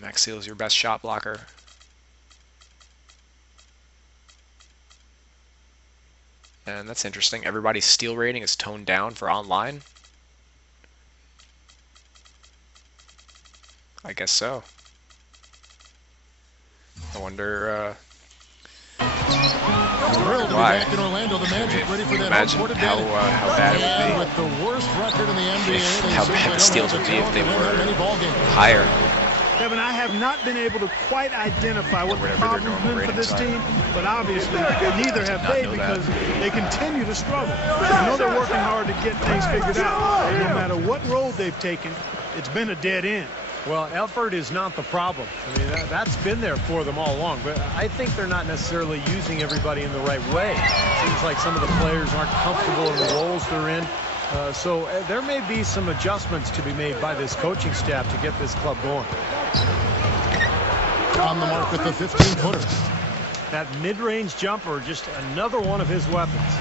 Max Seal is your best shot blocker. And that's interesting. Everybody's steal rating is toned down for online. I guess so. I wonder Thrilled to be back in Orlando. The Magic ready for that imagine how bad it would be. With the worst record in the NBA, how bad the steals would be if they were higher. Kevin, I have not been able to quite identify what the problem's been for this team, but obviously neither have they because they continue to struggle. I know they're working hard to get things figured out, and no matter what road they've taken, it's been a dead end. Well, effort is not the problem. I mean, that's been there for them all along, but I think they're not necessarily using everybody in the right way. It seems like some of the players aren't comfortable in the roles they're in. So there may be some adjustments to be made by this coaching staff to get this club going. On the mark with the 15-footer. That mid-range jumper, just another one of his weapons.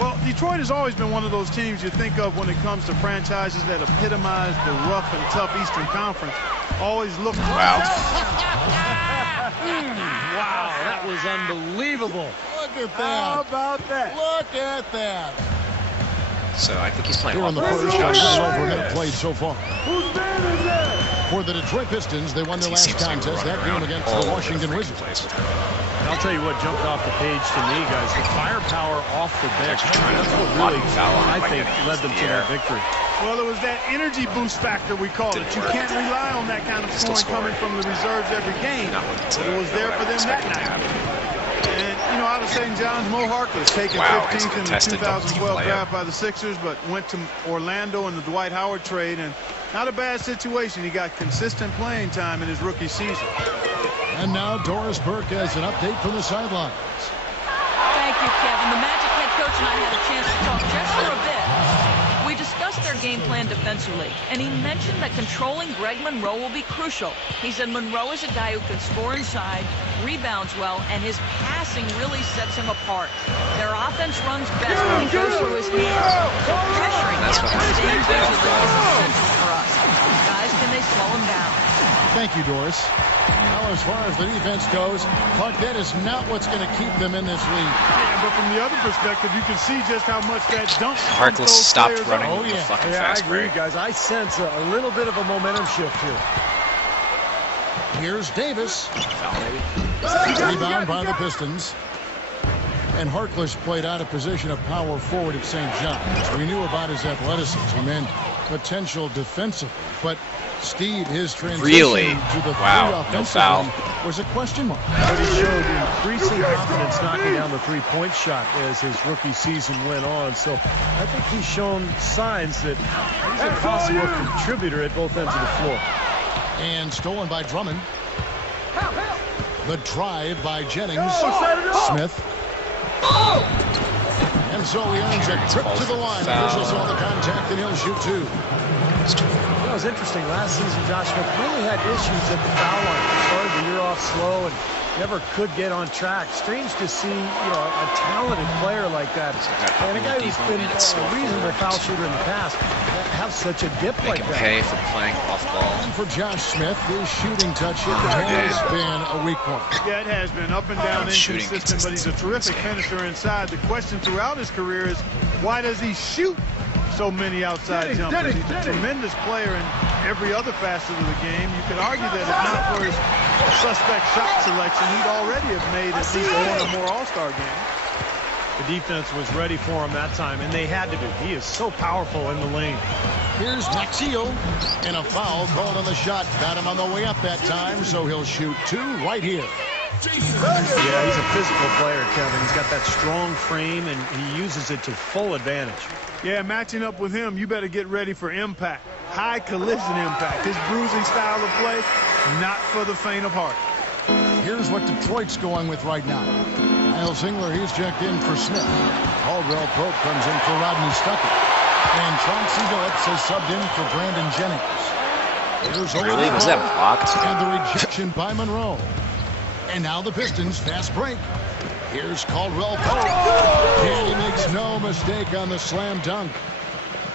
Well, Detroit has always been one of those teams you think of when it comes to franchises that epitomize the rough and tough Eastern Conference. Always look. Wow. Wow, that was unbelievable. Look at that. How about that? Look at that. So I think he's playing Here on the first over a minute played so far. Whose man is that? For the Detroit Pistons, they won their last contest, that game against the Washington Wizards. And I'll tell you what jumped off the page to me, guys, the firepower off the bench. That's what really, I think, led them to that victory. Well, it was that energy boost factor, we call it. You can't rely on that kind of scoring coming from the reserves every game. But it was there for them that night. And, you know, out of St. John's, Mo Harkless taken 15th in the 2012 draft by the Sixers, but went to Orlando in the Dwight Howard trade. And not a bad situation. He got consistent playing time in his rookie season. And now Doris Burke has an update from the sidelines. Thank you, Kevin. The Magic head coach and I had a chance to talk just for a bit. We discussed their game plan defensively, and he mentioned that controlling Greg Monroe will be crucial. He said Monroe is a guy who can score inside, rebounds well, and his passing really sets him apart. Their offense runs best when it goes through his hands. So pressuring him individually is essential for us. Guys, can they slow him down? Thank you, Doris. Now, as far as the defense goes, Clark, that is not what's going to keep them in this league. Yeah, but from the other perspective, you can see just how much that dump. Harkless stopped running the fucking fast I agree, break. guys. I sense a little bit of a momentum shift here. Here's Davis. Foul, maybe. Rebound by the Pistons. And Harkless played out of position of power forward at St. John's. We knew about his athleticism and potential defensively, but Steve, his transition to the three offensively was a question mark. But he showed increasing confidence knocking down the three-point shot as his rookie season went on. So I think he's shown signs that he's a possible contributor at both ends of the floor. And stolen by Drummond. The drive by Jennings. Smith. And so he earns a trip to the line. Officials saw the contact, and he'll shoot two. It was interesting. Last season, Josh Smith really had issues at the foul line. Started the year off slow and never could get on track. Strange to see, a talented player like that, and a guy who's been a reasonable foul shooter in the past, have such a dip like that. Pay for playing off ball. And for Josh Smith, his shooting touch has been a weak point. Yeah, it has been up and down, inconsistent, but he's a terrific finisher inside. The question throughout his career is, why does he shoot so many outside jumpers? He's a tremendous player in every other facet of the game. You could argue that if not for his suspect shot selection, he'd already have made at least one or more All-Star games. The defense was ready for him that time, and they had to be. He is so powerful in the lane. Here's Maxio, and a foul called on the shot. Got him on the way up that time, so he'll shoot two right here. Yeah, he's a physical player, Kevin. He's got that strong frame, and he uses it to full advantage. Yeah, matching up with him, you better get ready for impact. High collision impact. His bruising style of play, not for the faint of heart. Here's what Detroit's going with right now. Kyle Singler, he's checked in for Smith. Caldwell Pope comes in for Rodney Stuckey. And Chauncey Billups has subbed in for Brandon Jennings. Really? Was that blocked? And the rejection by Monroe. And now the Pistons fast break. Here's Caldwell Pope. And he makes no mistake on the slam dunk.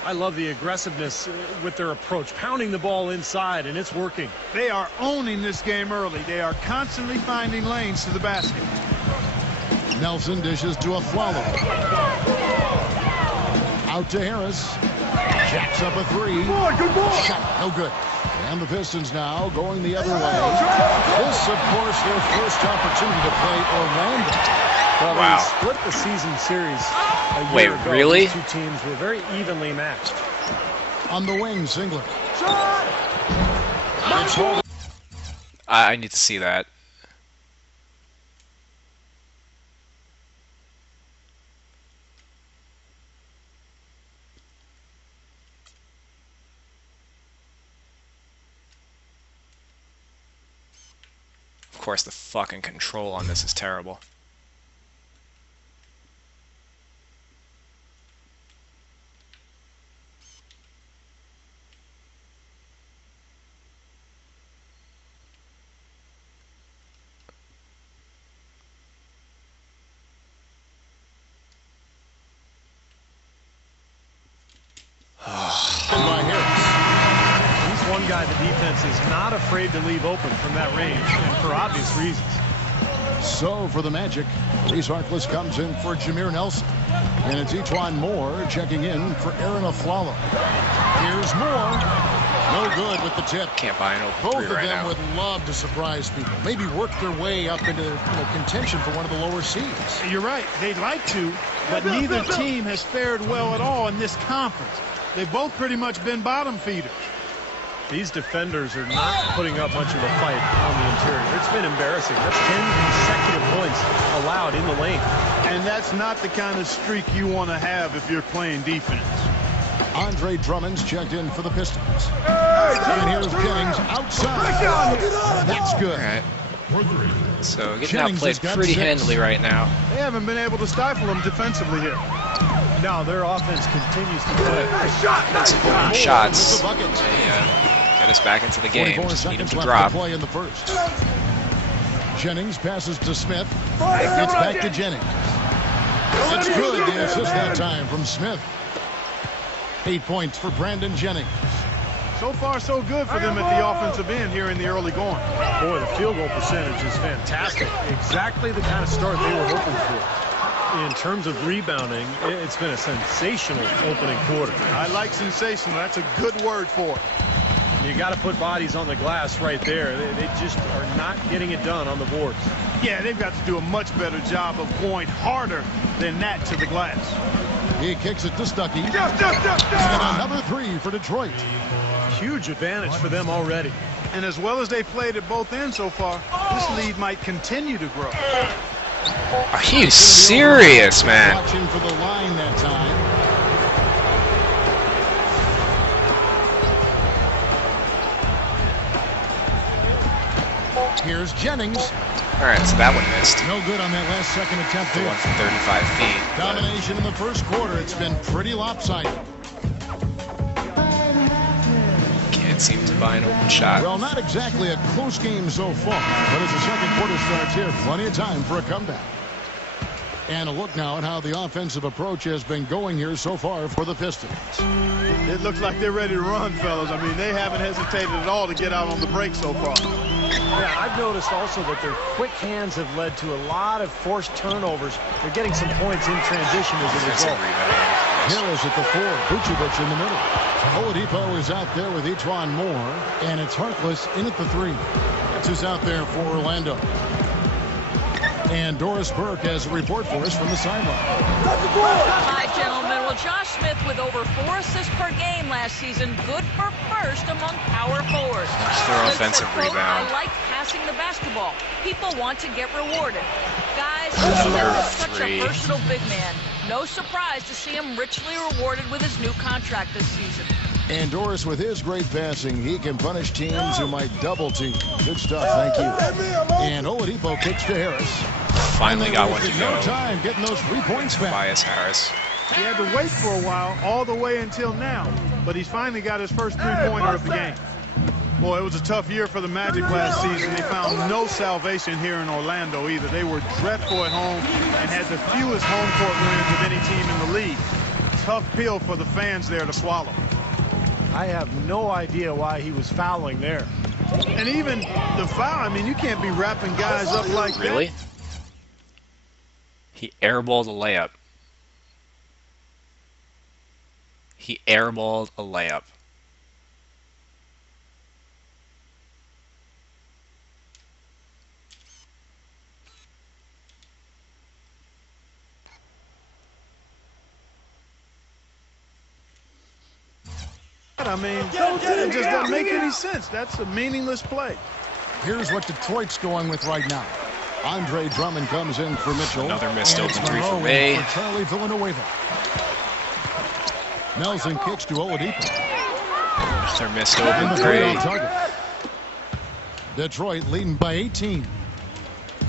I love the aggressiveness with their approach, pounding the ball inside, and it's working. They are owning this game early. They are constantly finding lanes to the basket. Nelson dishes to Afflalo. Out to Harris. Jacks up a three. Shot no good. And the Pistons now going the other way. This, of course, their first opportunity to play Orlando. Well, wow. They split the season series a year ago. Really? These two teams were very evenly matched. On the wing, Singler. I need to see that. Of course, the fucking control on this is terrible. He's one guy the defense is not afraid to leave open from that range, and for obvious reasons. So for the Magic, Reese Harkless comes in for Jameer Nelson. And it's E'Twaun Moore checking in for Aaron Afflalo. Here's Moore. No good with the tip. Can't buy an open Both three of right them now. would love to surprise people. Maybe work their way up into contention for one of the lower seeds. You're right. They'd like to, but neither team has fared well at all in this conference. They've both pretty much been bottom feeders. These defenders are not putting up much of a fight on the interior. It's been embarrassing. That's 10 consecutive points allowed in the lane. And that's not the kind of streak you want to have if you're playing defense. Andre Drummond's checked in for the Pistons. And here's Jennings outside. That's good. All right. So getting Jennings outplayed has got pretty 6. handily right now. They haven't been able to stifle them defensively here. Now their offense continues to play. Some shots. The bucket. Get us back into the game. 24 Just need him seconds to left drop. to play in the first. Jennings passes to Smith. Gets back to Jennings. It's good. The assist that time from Smith. 8 points for Brandon Jennings. So far, so good for them at the offensive end here in the early going. Boy, the field goal percentage is fantastic. Exactly the kind of start they were hoping for. In terms of rebounding, it's been a sensational opening quarter. I like sensational. That's a good word for it. You got to put bodies on the glass right there. They just are not getting it done on the boards. Yeah, they've got to do a much better job of going harder than that to the glass. He kicks it to Stuckey. And another 3 for Detroit. Huge advantage for them already. And as well as they played at both ends so far, this lead might continue to grow. Are you serious, man? Watching for the line that time. Here's Jennings. All right, so that one missed. No good on that last second attempt The there. one from 35 feet. Domination in the first quarter. It's been pretty lopsided. Can't seem to buy an open shot. Well, not exactly a close game so far, but as the second quarter starts here, plenty of time for a comeback. And a look now at how the offensive approach has been going here so far for the Pistons. It looks like they're ready to run, fellas. I mean, they haven't hesitated at all to get out on the break so far. Yeah, I've noticed also that their quick hands have led to a lot of forced turnovers. They're getting some points in transition as a result. Harris at the 4, Vucevic in the middle. Oladipo is out there with E'Twaun Moore, and it's Harkless in at the 3. That's who's out there for Orlando. And Doris Burke has a report for us from the sideline. Hi, gentlemen. Well, Josh Smith with over 4 assists per game last season. Good for first among power forwards. Their Smith offensive said, quote, rebound. I like passing the basketball. People want to get rewarded. Guys, Smith is such a versatile big man. No surprise to see him richly rewarded with his new contract this season. And Doris, with his great passing, he can punish teams who might double team. Good stuff, thank you. And Oladipo kicks to Harris. Finally got one to No go. time getting those 3 points back. Tobias Harris. He had to wait for a while, all the way until now, but he's finally got his first three-pointer of the game. Boy, it was a tough year for the Magic last season. They found no salvation here in Orlando either. They were dreadful at home and had the fewest home court wins of any team in the league. Tough pill for the fans there to swallow. I have no idea why he was fouling there. And even the foul, I mean, you can't be wrapping guys up like that. Really? He airballed a layup. He airballed a layup. I mean, it just doesn't make any sense. That's a meaningless play. Here's what Detroit's going with right now. Andre Drummond comes in for Mitchell. Another missed and open it's 3 for Monroe me. in for Charlie Villanueva. Nelson kicks to Oladipo. Another missed And open the 3 on 3. target. Detroit leading by 18.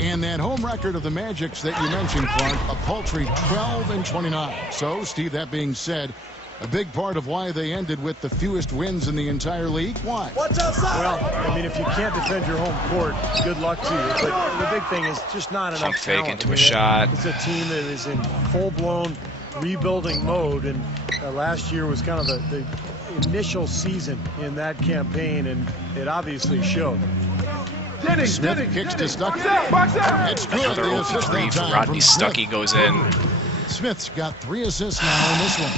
And that home record of the Magic's that you mentioned, Clark, a paltry 12-29. So, Steve, that being said, a big part of why they ended with the fewest wins in the entire league. Why? Well, I mean, if you can't defend your home court, good luck to you. But the big thing is just not enough Pump fake talent. into a shot. It's a team that is in full-blown rebuilding mode, and last year was kind of the initial season in that campaign, and it obviously showed. Smith kicks to Stuckey. It's good. Another The open assist 3 that for time Rodney from Smith. Stuckey goes in. Smith's got 3 assists now in this one.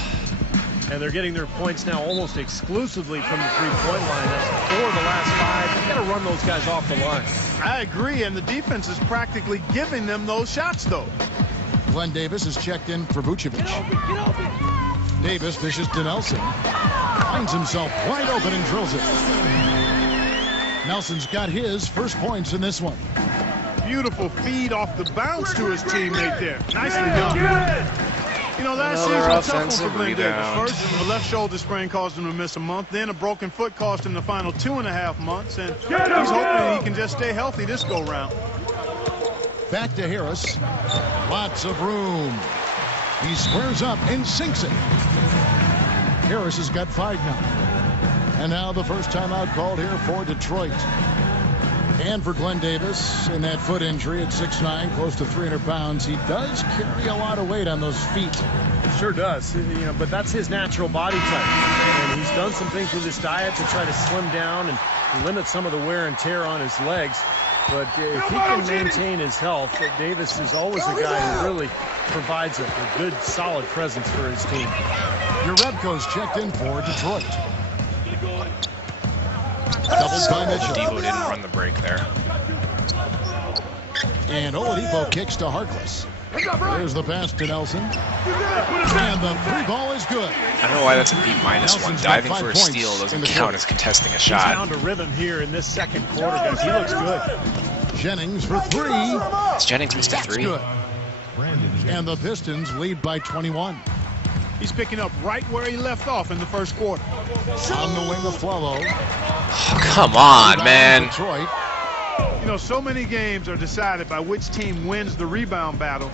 And they're getting their points now almost exclusively from the three-point line. That's 4 of the last 5. You've got to run those guys off the line. I agree, and the defense is practically giving them those shots, though. Glenn Davis is checked in for Vucevic. Davis dishes to Nelson. Finds himself wide open and drills it. Nelson's got his first points in this one. Beautiful feed off the bounce to his teammate there. Nicely done. You know, last season was a tough one for Glenn Davis. First, a left shoulder sprain caused him to miss a month. Then a broken foot cost him the final 2.5 months. And he's hoping he can just stay healthy this go-round. Back to Harris. Lots of room. He squares up and sinks it. Harris has got 5 now. And now the first timeout called here for Detroit. And for Glenn Davis, in that foot injury at 6'9", close to 300 pounds, he does carry a lot of weight on those feet. Sure does, you know, but that's his natural body type. And he's done some things with his diet to try to slim down and limit some of the wear and tear on his legs. But if he can maintain his health, Davis is always a guy who really provides a good, solid presence for his team. Jerebko's checked in for Detroit. Doubled by Mitchell. Devo didn't run the break there. And Oladipo kicks to Harkless. There's the pass to Nelson. And the three ball is good. I don't know why that's a B-1. Nelson's got Diving 5 for a points steal in doesn't the count quarter. as contesting a He's shot. found a rhythm here in this second quarter, guys. He looks good. Jennings for three. Is Jennings missed a That's 3? good. And the Pistons lead by 21. He's picking up right where he left off in the first quarter. On the wing of Flello. Oh, come on, man. Detroit. You know, so many games are decided by which team wins the rebound battle,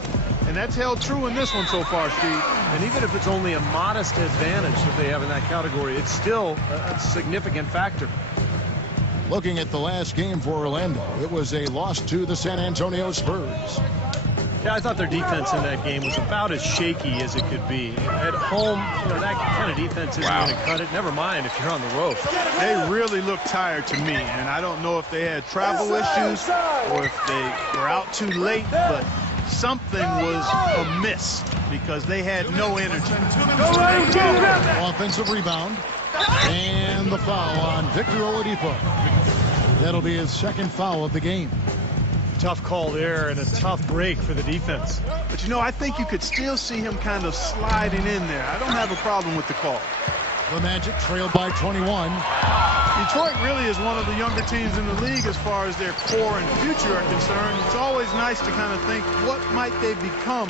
and that's held true in this one so far, Steve. And even if it's only a modest advantage that they have in that category, it's still a significant factor. Looking at the last game for Orlando, it was a loss to the San Antonio Spurs. Yeah, I thought their defense in that game was about as shaky as it could be. At home, you know, that kind of defense isn't going to cut it. Never mind if you're on the road. They really look tired to me, and I don't know if they had travel issues or if they were out too late, but something was amiss because they had no energy. Offensive rebound. And the foul on Victor Oladipo. That'll be his second foul of the game. Tough call there and a tough break for the defense. But, you know, I think you could still see him kind of sliding in there. I don't have a problem with the call. The Magic trailed by 21. Detroit really is one of the younger teams in the league as far as their core and future are concerned. It's always nice to kind of think, what might they become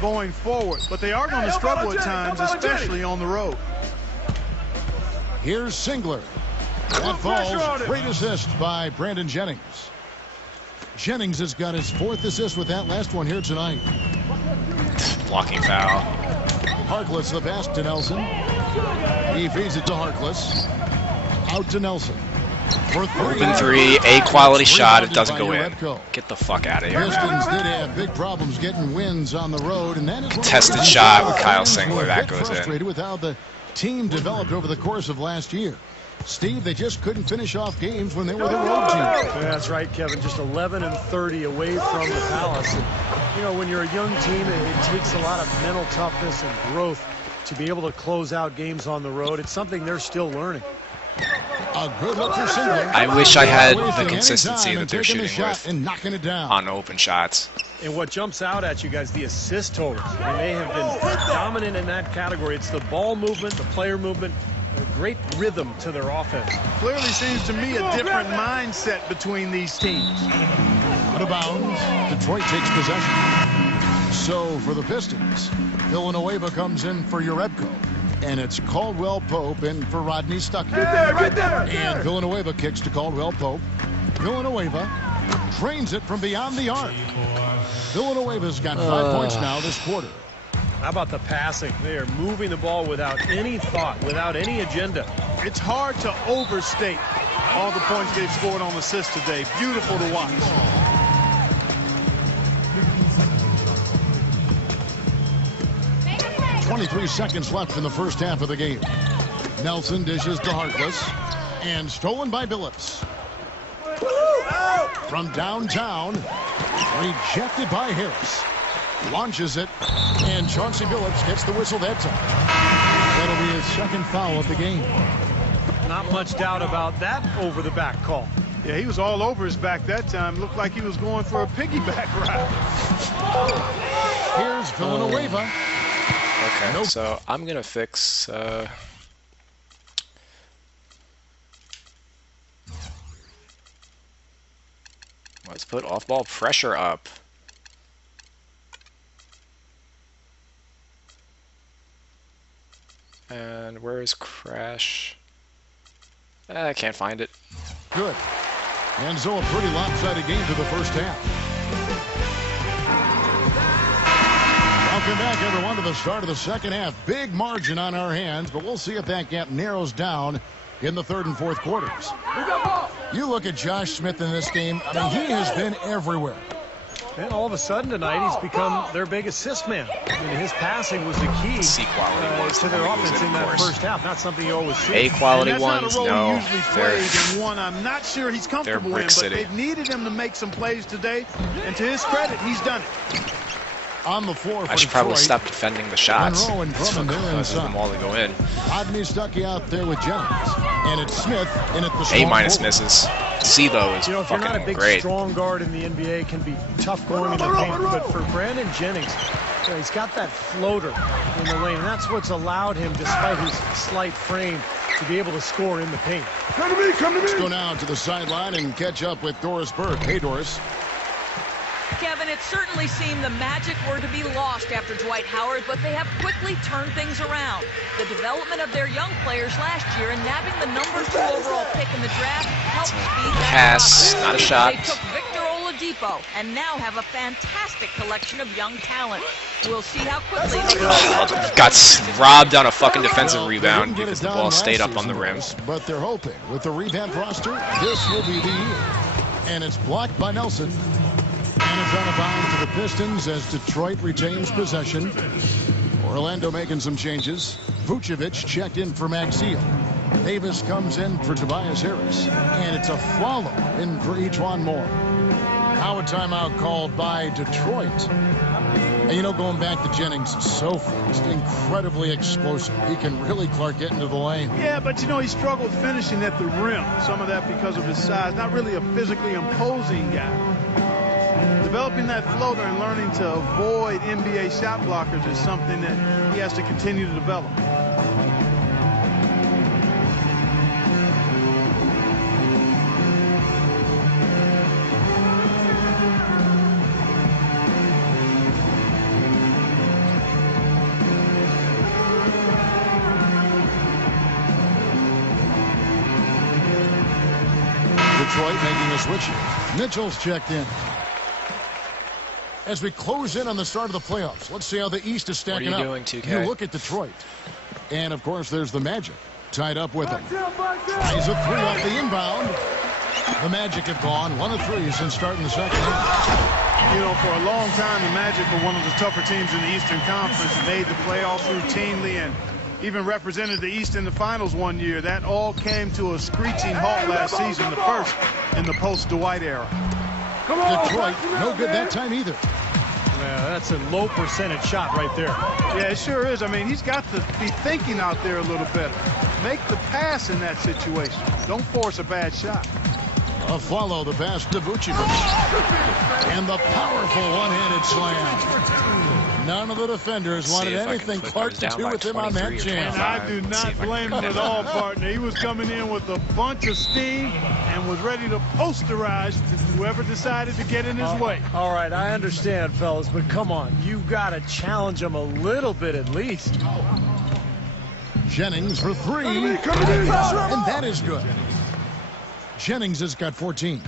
going forward? But they are going to struggle at times, especially on the road. Here's Singler. That falls. Great assist by Brandon Jennings. Jennings has got his 4th assist with that last one here tonight. Blocking foul. Harkless the pass to Nelson. He feeds it to Harkless. Out to Nelson. For 3. Open 3, a quality shot. It doesn't go in. Redco. Get the fuck out of here. Pistons did have big problems getting wins on the road, and that is Contested shot with Kyle Singler. That goes in. Frustrated with how the team developed over the course of last year. Steve, they just couldn't finish off games when they were the road team. Yeah, that's right, Kevin. Just 11-30 away from the Palace. And, you know, when you're a young team, it takes a lot of mental toughness and growth to be able to close out games on the road. It's something they're still learning. A good look for Singler. I wish I had the consistency that they're shooting with and knocking it down on open shots. And what jumps out at you guys, the assist totals. I mean, they have been dominant in that category. It's the ball movement, the player movement, a great rhythm to their offense. Clearly seems to me a different mindset between these teams. Out of bounds. Detroit takes possession. So for the Pistons, Villanueva comes in for Jerebko. And it's Caldwell Pope in for Rodney Stuckey. Right there. And Villanueva kicks to Caldwell Pope. Villanueva drains it from beyond the arc. Villanueva's got 5 points now this quarter. How about the passing? They are moving the ball without any thought, without any agenda. It's hard to overstate all the points they've scored on assists today. Beautiful to watch. .23 seconds left in the first half of the game. Nelson dishes to Harkless. And stolen by Billups. From downtown. Rejected by Harris. Launches it. And Chauncey Billups gets the whistle that time. That'll be his second foul of the game. Not much doubt about that over-the-back call. Yeah, he was all over his back that time. Looked like he was going for a piggyback ride. Here's Villanueva. Okay, Nope. so I'm going to fix... let's put off-ball pressure up. And where's Crash? I can't find it. Good. And so a pretty lopsided game to the first half. Welcome back, everyone, to the start of the second half. Big margin on our hands, but we'll see if that gap narrows down in the third and fourth quarters. You look at Josh Smith in this game. I mean, he has been everywhere. And all of a sudden tonight, he's become their big assist man. I mean, his passing was the key C-quality to their offense in that first half. Not something you always see. A-quality That's ones, not a role no. he usually plays, and one I'm not sure he's comfortable in, Brick but City. they've needed him to make some plays today, and to his credit, he's done it. On the floor for I should probably Detroit. stop defending the shots. Monroe and It's Drummond fucking there causes inside. them all to go in. Rodney Stuckey out there with Jennings. And it's Smith in at the A- small forward. misses. C though is You know, if you're not a fucking big, great. strong guard in the NBA, it can be tough going in the paint. But for Brandon Jennings, he's got that floater in the lane. And that's what's allowed him, despite his slight frame, to be able to score in the paint. Come to me, come to me. Let's go now to the sideline and catch up with Doris Burke. Hey, Doris. Kevin, it certainly seemed the Magic were to be lost after Dwight Howard, but they have quickly turned things around. The development of their young players last year and nabbing the #2 overall pick in the draft helped speed that Pass, process. not a shot. They took Victor Oladipo and now have a fantastic collection of young talent. We'll see how quickly they Got robbed on a fucking Well, defensive they rebound didn't get because it the done ball last stayed up on the season, rim. Doris, but they're hoping with the revamped roster, this will be the year. And it's blocked by Nelson. And it's out of bounds to the Pistons as Detroit retains possession. Orlando making some changes. Vucevic checked in for Maxey. Davis comes in for Tobias Harris. And it's a follow in for Ejuan Moore. Now a timeout called by Detroit. And you know, going back to Jennings, so fast, incredibly explosive. He can really Clark get into the lane. Yeah, but you know, he struggled finishing at the rim. Some of that because of his size. Not really a physically imposing guy. Developing that floater and learning to avoid NBA shot blockers is something that he has to continue to develop. Detroit making a switch. Mitchell's checked in. As we close in on the start of the playoffs, let's see how the East is stacking What are you up. doing, 2K? You look at Detroit. And, of course, there's the Magic tied up with them. Eyes a three off the inbound. The Magic have gone 1 of 3 since starting the second half. You know, for a long time, the Magic were one of the tougher teams in the Eastern Conference, made the playoffs routinely, and even represented the East in the finals one year. That all came to a screeching halt last season, the first in the post-Dwight era. Detroit, no good that time either. Yeah, that's a low percentage shot right there. Yeah, it sure is. I mean, he's got to be thinking out there a little better. Make the pass in that situation. Don't force a bad shot. A follow the pass to Vucevic. And the powerful one-handed slam. None of the defenders wanted if I can anything flip Clark those to down do by with him on that 23 or jam. And I do See not if I can blame him cut at it all, out. partner. He was coming in with a bunch of steam and was ready to posterize whoever decided to get in his way. All right, I understand, fellas, but come on. You've got to challenge him a little bit at least. Jennings for 3. And that is good. Jennings has got 14.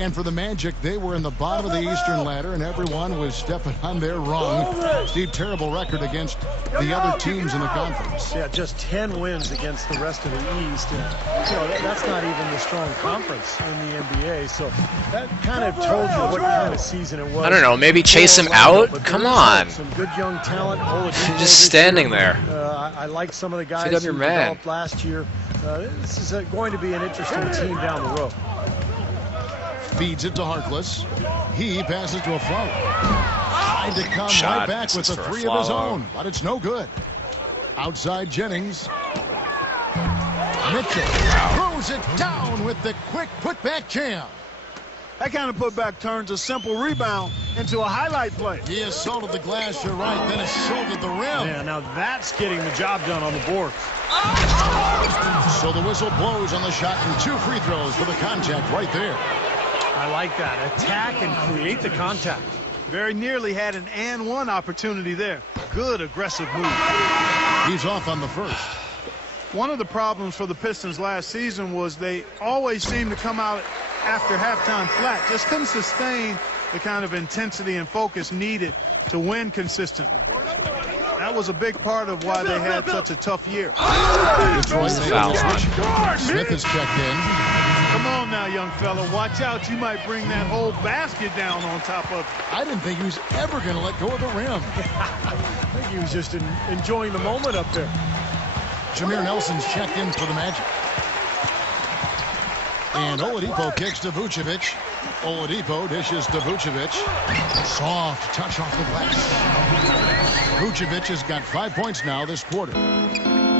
And for the Magic, they were in the bottom of the Eastern ladder, and everyone was stepping on their rung. Steve, terrible record against the other teams in the conference. Yeah, just 10 wins against the rest of the East. And, you know, that's not even the strong conference in the NBA. So that kind of told you what kind of season it was. I don't know, maybe chase him Orlando, out? but Come there's on. Some good young talent. Oladipo Just this standing year. there. I like some of the guys Pick up your who man. developed last year. This is going to be an interesting team down the road. Feeds it to Harkless. He passes to a follow. Trying to come Shot right back with misses a for a 3 of his follow. own, but it's no good. Outside Jennings. Mitchell throws it down with the quick putback jam. That kind of putback turns a simple rebound into a highlight play. He assaulted the glass, you're right, then assaulted the rim. Yeah, now that's getting the job done on the board. So the whistle blows on the shot and 2 free throws for the contact right there. I like that. Attack and create the contact. Very nearly had an and one opportunity there. Good aggressive move. He's off on the first. One of the problems for the Pistons last season was they always seemed to come out after halftime flat. Just couldn't sustain the kind of intensity and focus needed to win consistently. That was a big part of why they had such a tough year. Detroit Foul. Smith is checked in. Come on now, young fella. Watch out. You might bring that whole basket down on top of it. I didn't think he was ever going to let go of the rim. I think he was just enjoying the moment up there. Jameer Nelson's checked in for the Magic. And Oladipo kicks to Vucevic. Oladipo dishes to Vucevic. Soft touch off the glass. Vucevic has got 5 points now this quarter.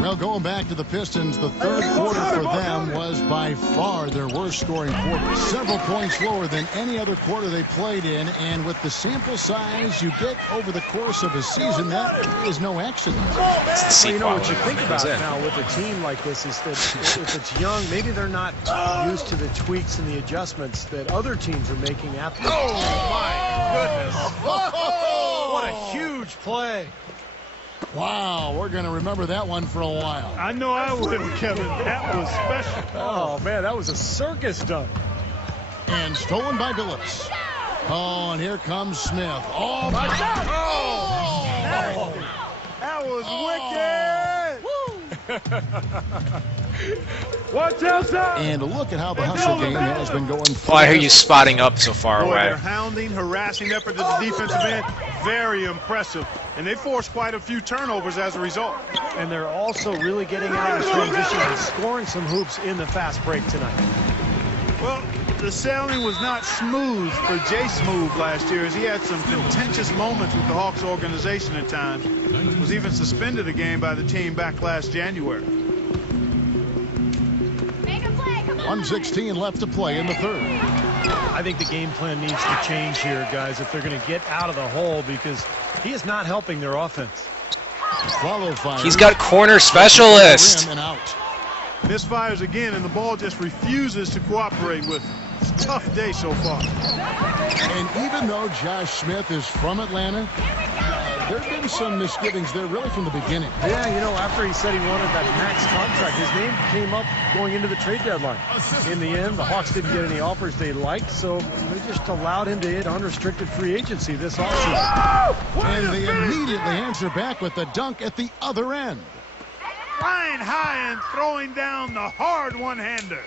Well, going back to the Pistons, the third quarter for them was by far their worst scoring quarter. Several points lower than any other quarter they played in, and with the sample size you get over the course of a season, that is no accident. Well, you know what you think about now with a team like this is that if it's young, maybe they're not used to the tweaks and the adjustments that other teams are making after. Oh, my goodness. What a huge play. Wow, we're going to remember that one for a while. I know I would, Kevin. That was special. Oh, man, that was a circus dunk. And stolen by Billups. Oh, and here comes Smith. Oh, my God. Oh, that was wicked. Watch outside. And look at how the hustle game has been going. Why are you spotting up so far Boy, away? their hounding, harassing effort at the defensive end, very impressive. And they forced quite a few turnovers as a result. And they're also really getting out of transition and scoring some hoops in the fast break tonight. Well, the sailing was not smooth for Jay Smooth last year, as he had some contentious moments with the Hawks organization at times. Was even suspended a game by the team back last January. 1:16 left to play in the third. I think the game plan needs to change here, guys, if they're going to get out of the hole, because he is not helping their offense. Follow fire. He's got corner specialist. And out. Misfires again, and the ball just refuses to cooperate with him. It's a tough day so far. And even though Josh Smith is from Atlanta, there have been some misgivings there really from the beginning. Yeah, you know, after he said he wanted that max contract, his name came up going into the trade deadline. In the end, the Hawks didn't get any offers they liked, so they just allowed him to hit unrestricted free agency this offseason. And they immediately answer back with the dunk at the other end. Flying high and throwing down the hard one-hander.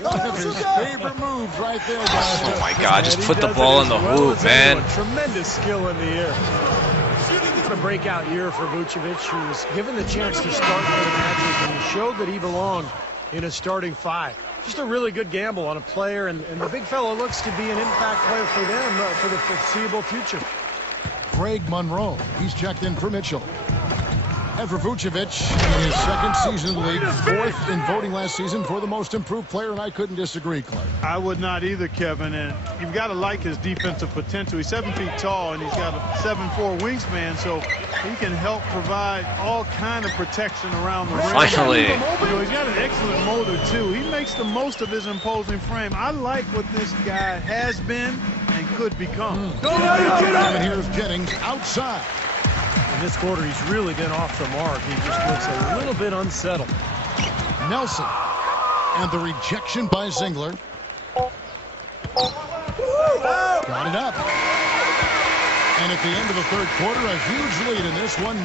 One of his favorite moves right there, guys. Oh my God, just put the ball in the hoop, man. Tremendous skill in the air. What a breakout year for Vucevic, who was given the chance to start for the Magic, and he showed that he belonged in a starting five. Just a really good gamble on a player, and the big fellow looks to be an impact player for them for the foreseeable future. Greg Monroe, he's checked in for Mitchell. And for Vucevic, in his second season in the league, fourth in voting last season for the most improved player, and I couldn't disagree, Clay. I would not either, Kevin, and you've got to like his defensive potential. He's 7 feet tall, and he's got a 7'4" wingspan, so he can help provide all kind of protection around the rim. Finally. You know, he's got an excellent motor, too. He makes the most of his imposing frame. I like what this guy has been and could become. And here's Jennings outside. In this quarter, he's really been off the mark. He just looks a little bit unsettled. Nelson. And the rejection by Zingler. Got it up. And at the end of the third quarter, a huge lead in this one.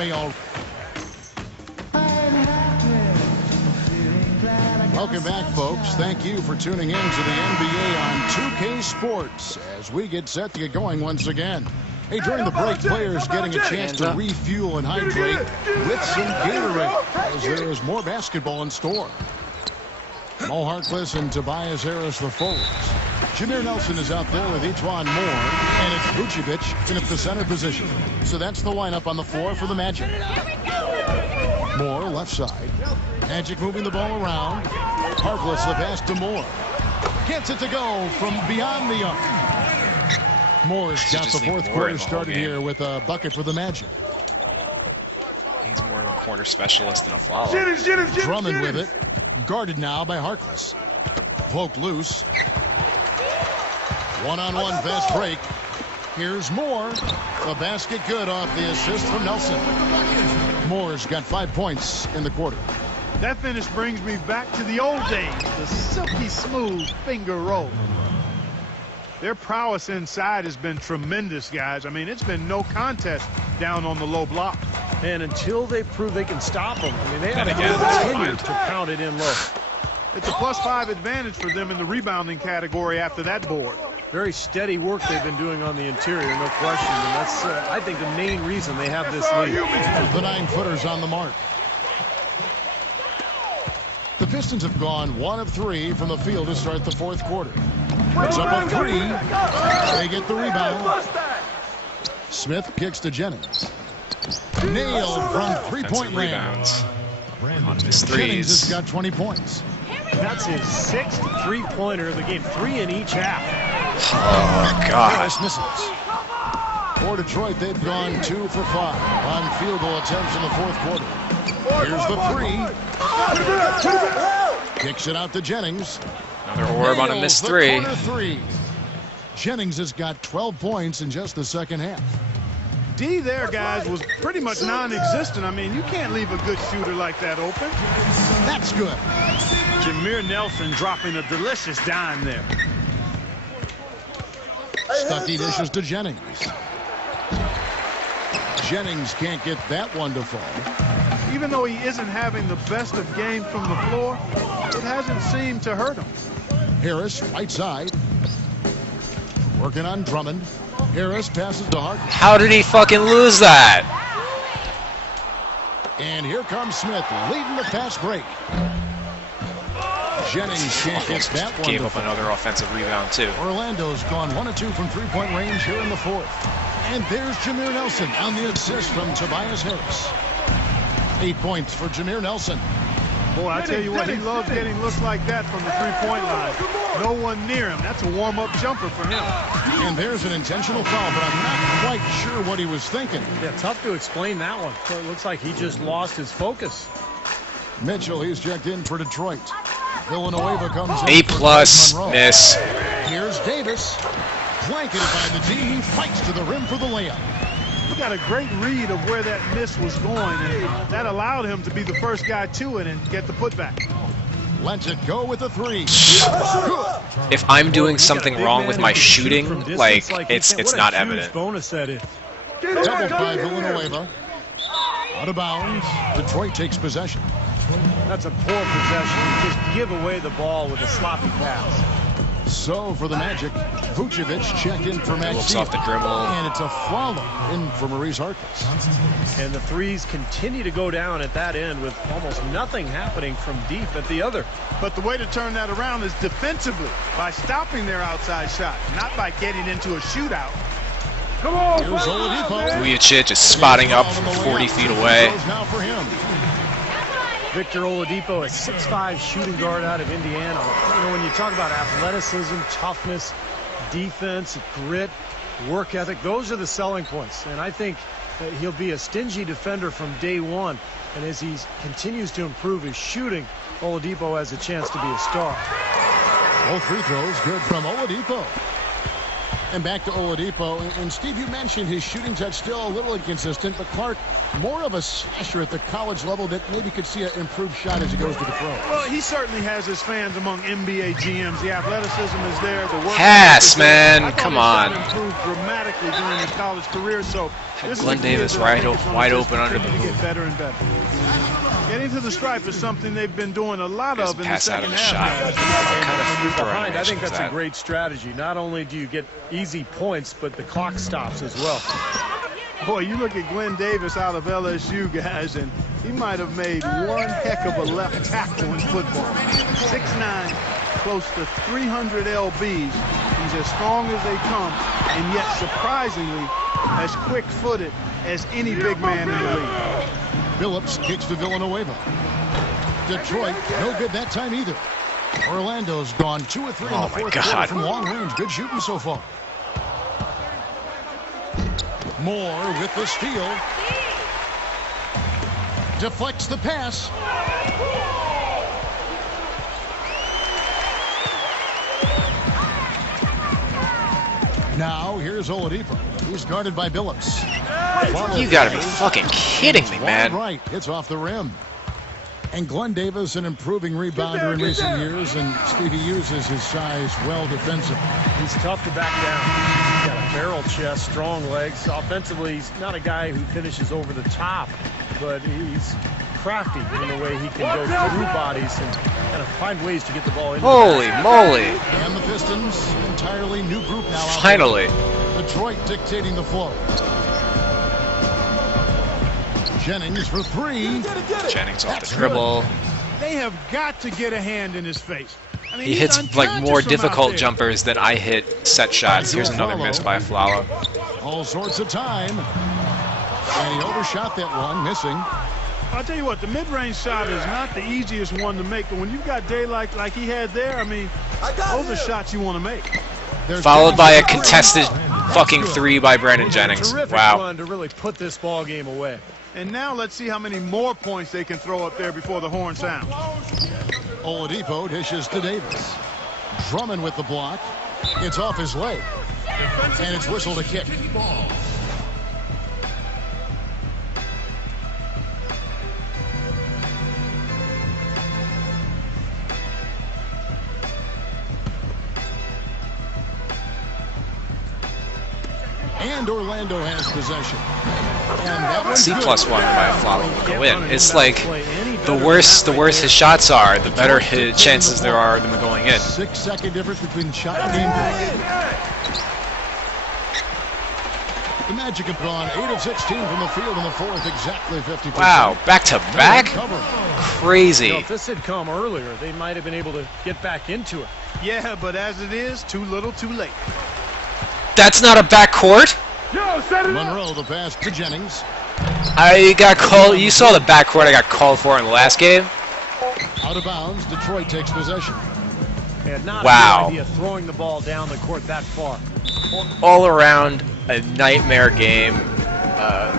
Welcome back, folks. Thank you for tuning in to the NBA on 2K Sports as we get set to get going once again. Hey, during the break, players getting a chance to refuel and hydrate with some Gatorade as there is more basketball in store. Mo Harkless and Tobias Harris, the forwards. Jameer Nelson is out there with Etuan Moore, and it's Vucevic in at the center position. So that's the lineup on the floor for the Magic. Moore, left side. Magic moving the ball around. Harkless, the pass to Moore. Gets it to go from beyond the arc. Moore's got the fourth quarter started here with a bucket for the Magic. He's more of a corner specialist than a follow. Drummond with it. Guarded now by Harkless. Poked loose. One-on-one fast break. Here's Moore. The basket good off the assist from Nelson. Moore's got 5 points in the quarter. That finish brings me back to the old days, the silky smooth finger roll. Their prowess inside has been tremendous, guys. I mean, it's been no contest down on the low block. And until they prove they can stop them, I mean, they have to continue to pound it in low. It's a +5 advantage for them in the rebounding category after that board. Very steady work they've been doing on the interior, no question. And that's, I think, the main reason they have this lead. The 9-footers on the mark. The Pistons have gone 1 of 3 from the field to start the fourth quarter. Puts up a three. They get the rebound. Smith kicks to Jennings. Nailed from three-point range. Rebounds. On his Jennings has threes. got 20 points. That's his 6th three-pointer of the game, 3 in each half. Oh, God. Harris misses. For Detroit, they've gone 2 for 5 on field goal attempts in the fourth quarter. Here's the three. Kicks it out to Jennings. Another orb on a Nails missed the three. corner three. Jennings has got 12 points in just the second half. D there, guys, was pretty much non-existent. I mean, you can't leave a good shooter like that open. That's good. Jameer Nelson dropping a delicious dime there. Stuckey dishes to Jennings. Jennings can't get that one to fall. Even though he isn't having the best of games from the floor, it hasn't seemed to hurt him. Harris, right side. Working on Drummond. Harris passes to Hart. How did he fucking lose that? And here comes Smith leading the fast break. Jennings can't get that one Gave to up fall. another offensive rebound, too. Orlando's gone 1 of 2 from three-point range here in the fourth. And there's Jameer Nelson on the assist from Tobias Harris. 8 points for Jameer Nelson. Boy, I tell you what, he loves getting looks like that from the three-point line. No one near him. That's a warm-up jumper for him. And there's an intentional foul, but I'm not quite sure what he was thinking. Yeah, tough to explain that one. So it looks like he just lost his focus. Mitchell, he's checked in for Detroit. Villanueva comes in. A for plus, Monroe. miss. Here's Davis. Blanketed by the D. He fights to the rim for the layup. He got a great read of where that miss was going, and that allowed him to be the first guy to it and get the putback. Lets it go with the three. If I'm doing something You got a big wrong man with who my can shoot shooting, from distance like, he it's can. What not a huge evident. bonus that is. Doubled by Villanueva. Out of bounds. Detroit takes possession. That's a poor possession. You just give away the ball with a sloppy pass. So for the Magic, Vucevic checked in for Max Looks off the dribble. And it's a follow in for Maurice Harkless. And the threes continue to go down at that end with almost nothing happening from deep at the other. But the way to turn that around is defensively, by stopping their outside shot, not by getting into a shootout. Come on, Here's Oladipo. Vujic just spotting up from 40 feet away. Now for him. Victor Oladipo, a 6'5" shooting guard out of Indiana. You know, when you talk about athleticism, toughness, defense, grit, work ethic, those are the selling points. And I think that he'll be a stingy defender from day one. And as he continues to improve his shooting, Oladipo has a chance to be a star. Both free throws good from Oladipo. And back to Oladipo. And Steve, you mentioned his shooting touch still a little inconsistent, but Clark, more of a slasher at the college level that maybe could see an improved shot as he goes to the pros. Well, he certainly has his fans among NBA GMs. The athleticism is there. The work Pass, ethic is there. man. I thought Come his shot on. improved dramatically during his college career. So this is Glenn a kid Davis that I wide think is gonna wide just open under the continue to hoop. get better and better. Getting to the stripe is something they've been doing a lot Just of in the pass out second of the half. shot. guys. What kind of free throw Behind, I animation think was that's a that? great strategy. Not only do you get easy points, but the clock stops as well. Boy, you look at Glenn Davis out of LSU, guys, and he might have made one heck of a left tackle in football. 6'9", close to 300 lbs. He's as strong as they come, and yet surprisingly as quick-footed as any big man in the league. Phillips kicks to Villanueva. Detroit, no good that time either. Orlando's gone 2 of 3 in Oh the my fourth God. quarter from long range. Good shooting so far. Moore with the steal. Deflects the pass. Now here's Oladipo. He's guarded by Billups. You gotta be fucking kidding me, Wide man. right, it's off the rim. And Glenn Davis, an improving rebounder in recent years, and Stevie uses his size well defensively. He's tough to back down. He's got a barrel chest, strong legs. Offensively, he's not a guy who finishes over the top, but he's crafty in the way he can go through bodies and kind of find ways to get the ball in. Holy moly. And the Pistons, entirely new group now. out Finally. there. Detroit dictating the flow. Jennings for three. Jennings off the That's dribble. They have got to get a hand in his face. I mean, He he's hits like more unconscious from out difficult there. jumpers than I hit set shots. Here's another miss by Aflalo. All sorts of time. And he overshot that one, missing. I'll tell you what, the mid-range shot is not the easiest one to make, but when you've got daylight like he had there, I mean, those are shots you want to make. Followed by a contested fucking 3 by Brandon Jennings. Terrific Wow. run to really put this ball game away. And now let's see how many more points they can throw up there before the horn sounds. Oladipo dishes to Davis. Drummond with the block. It's off his leg. And it's whistled a kick. And Orlando has possession. And that one's C+1 good. by Aflalo will go in. It's like the worse his shots are, the better his chances there are of them going in. 6-second difference between shot and impact. The Magic have gone 8 of 16 from the field in the fourth, exactly 50%. Wow, back to back? Cover. Crazy. If this had come earlier, they might have been able to get back into it. Yeah, but as it is, too little, too late. That's not a backcourt. Monroe, the pass to Jennings. I got called. You saw the backcourt I got called for in the last game. Out of bounds, Detroit takes possession. And not Wow. a good idea throwing the ball down the court that far. All around a nightmare game.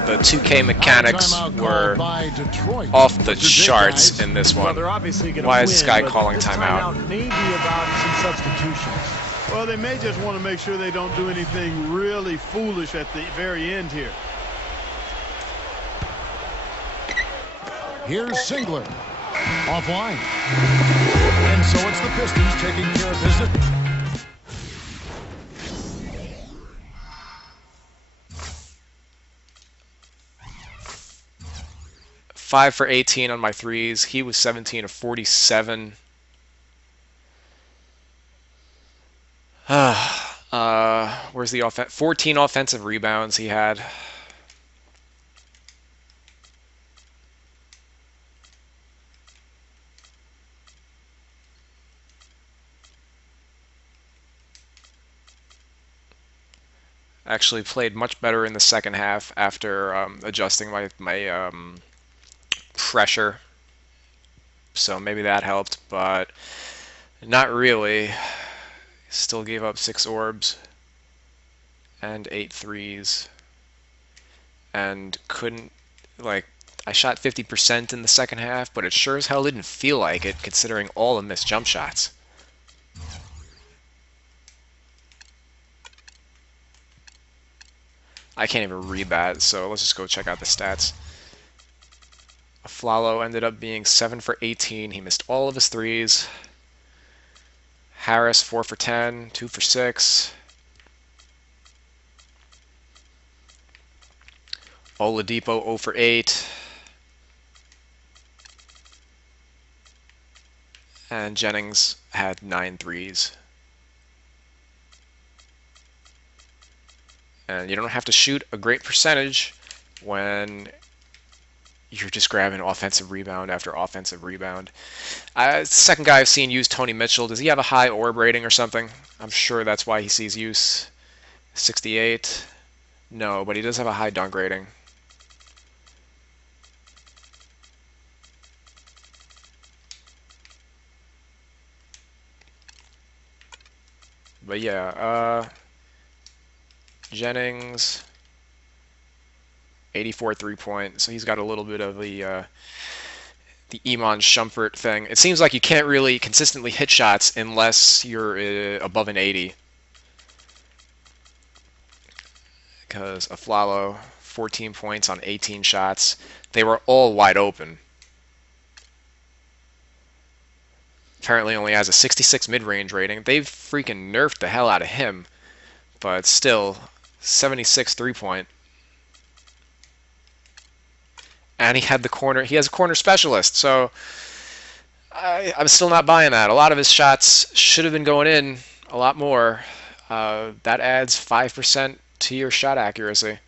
The 2K mechanics Timeout were called by Detroit. off the Mr. Dick, charts guys. in this Well, one. they're obviously going to Why win, is this guy but calling this timeout? may be about some substitutions. Well, they may just want to make sure they don't do anything really foolish at the very end here. Here's Singler. Offline. And so it's the Pistons taking care of business. 5 for 18 on my threes. He was 17 of 47. Where's the offense? 14 offensive rebounds he had. Actually played much better in the second half after adjusting my pressure. So maybe that helped, but not really. Still gave up 6 orbs and 8 threes. And couldn't, like, I shot 50% in the second half, but it sure as hell didn't feel like it considering all the missed jump shots. I can't even read that, so let's just go check out the stats. Aflalo ended up being 7 for 18. He missed all of his threes. Harris 4 for 10, 2 for 6. Oladipo 0 for 8. And Jennings had 9 threes. And you don't have to shoot a great percentage when you're just grabbing offensive rebound after offensive rebound. Second guy I've seen use Tony Mitchell. Does he have a high orb rating or something? I'm sure that's why he sees use. 68. No, but he does have a high dunk rating. But yeah, Jennings, 84 3-point, so he's got a little bit of the Iman Shumpert thing. It seems like you can't really consistently hit shots unless you're above an 80. Because Aflalo, 14 points on 18 shots. They were all wide open. Apparently only has a 66 mid-range rating. They've freaking nerfed the hell out of him. But still, 76 3-point. And he had the corner. He has a corner specialist, so I'm still not buying that. A lot of his shots should have been going in a lot more. That adds 5% to your shot accuracy.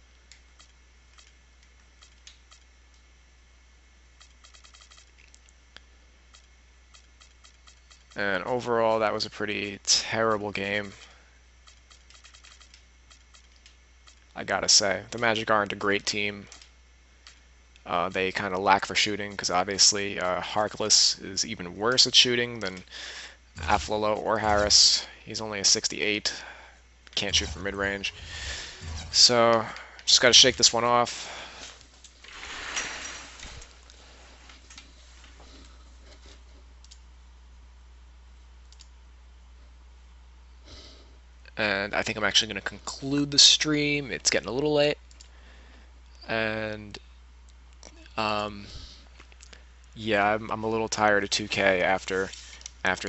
And overall, that was a pretty terrible game. I gotta say, the Magic aren't a great team. They kind of lack for shooting because obviously Harkless is even worse at shooting than Afflalo or Harris. He's only a 68. Can't shoot from mid-range. So, just got to shake this one off. And I think I'm actually going to conclude the stream. It's getting a little late. And, yeah, I'm a little tired of 2K after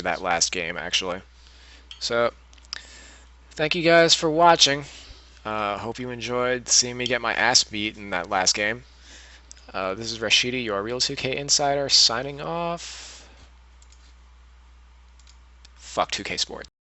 that last game, actually. So, thank you guys for watching. Hope you enjoyed seeing me get my ass beat in that last game. This is Rashidi, your Real 2K Insider, signing off. Fuck 2K Sports.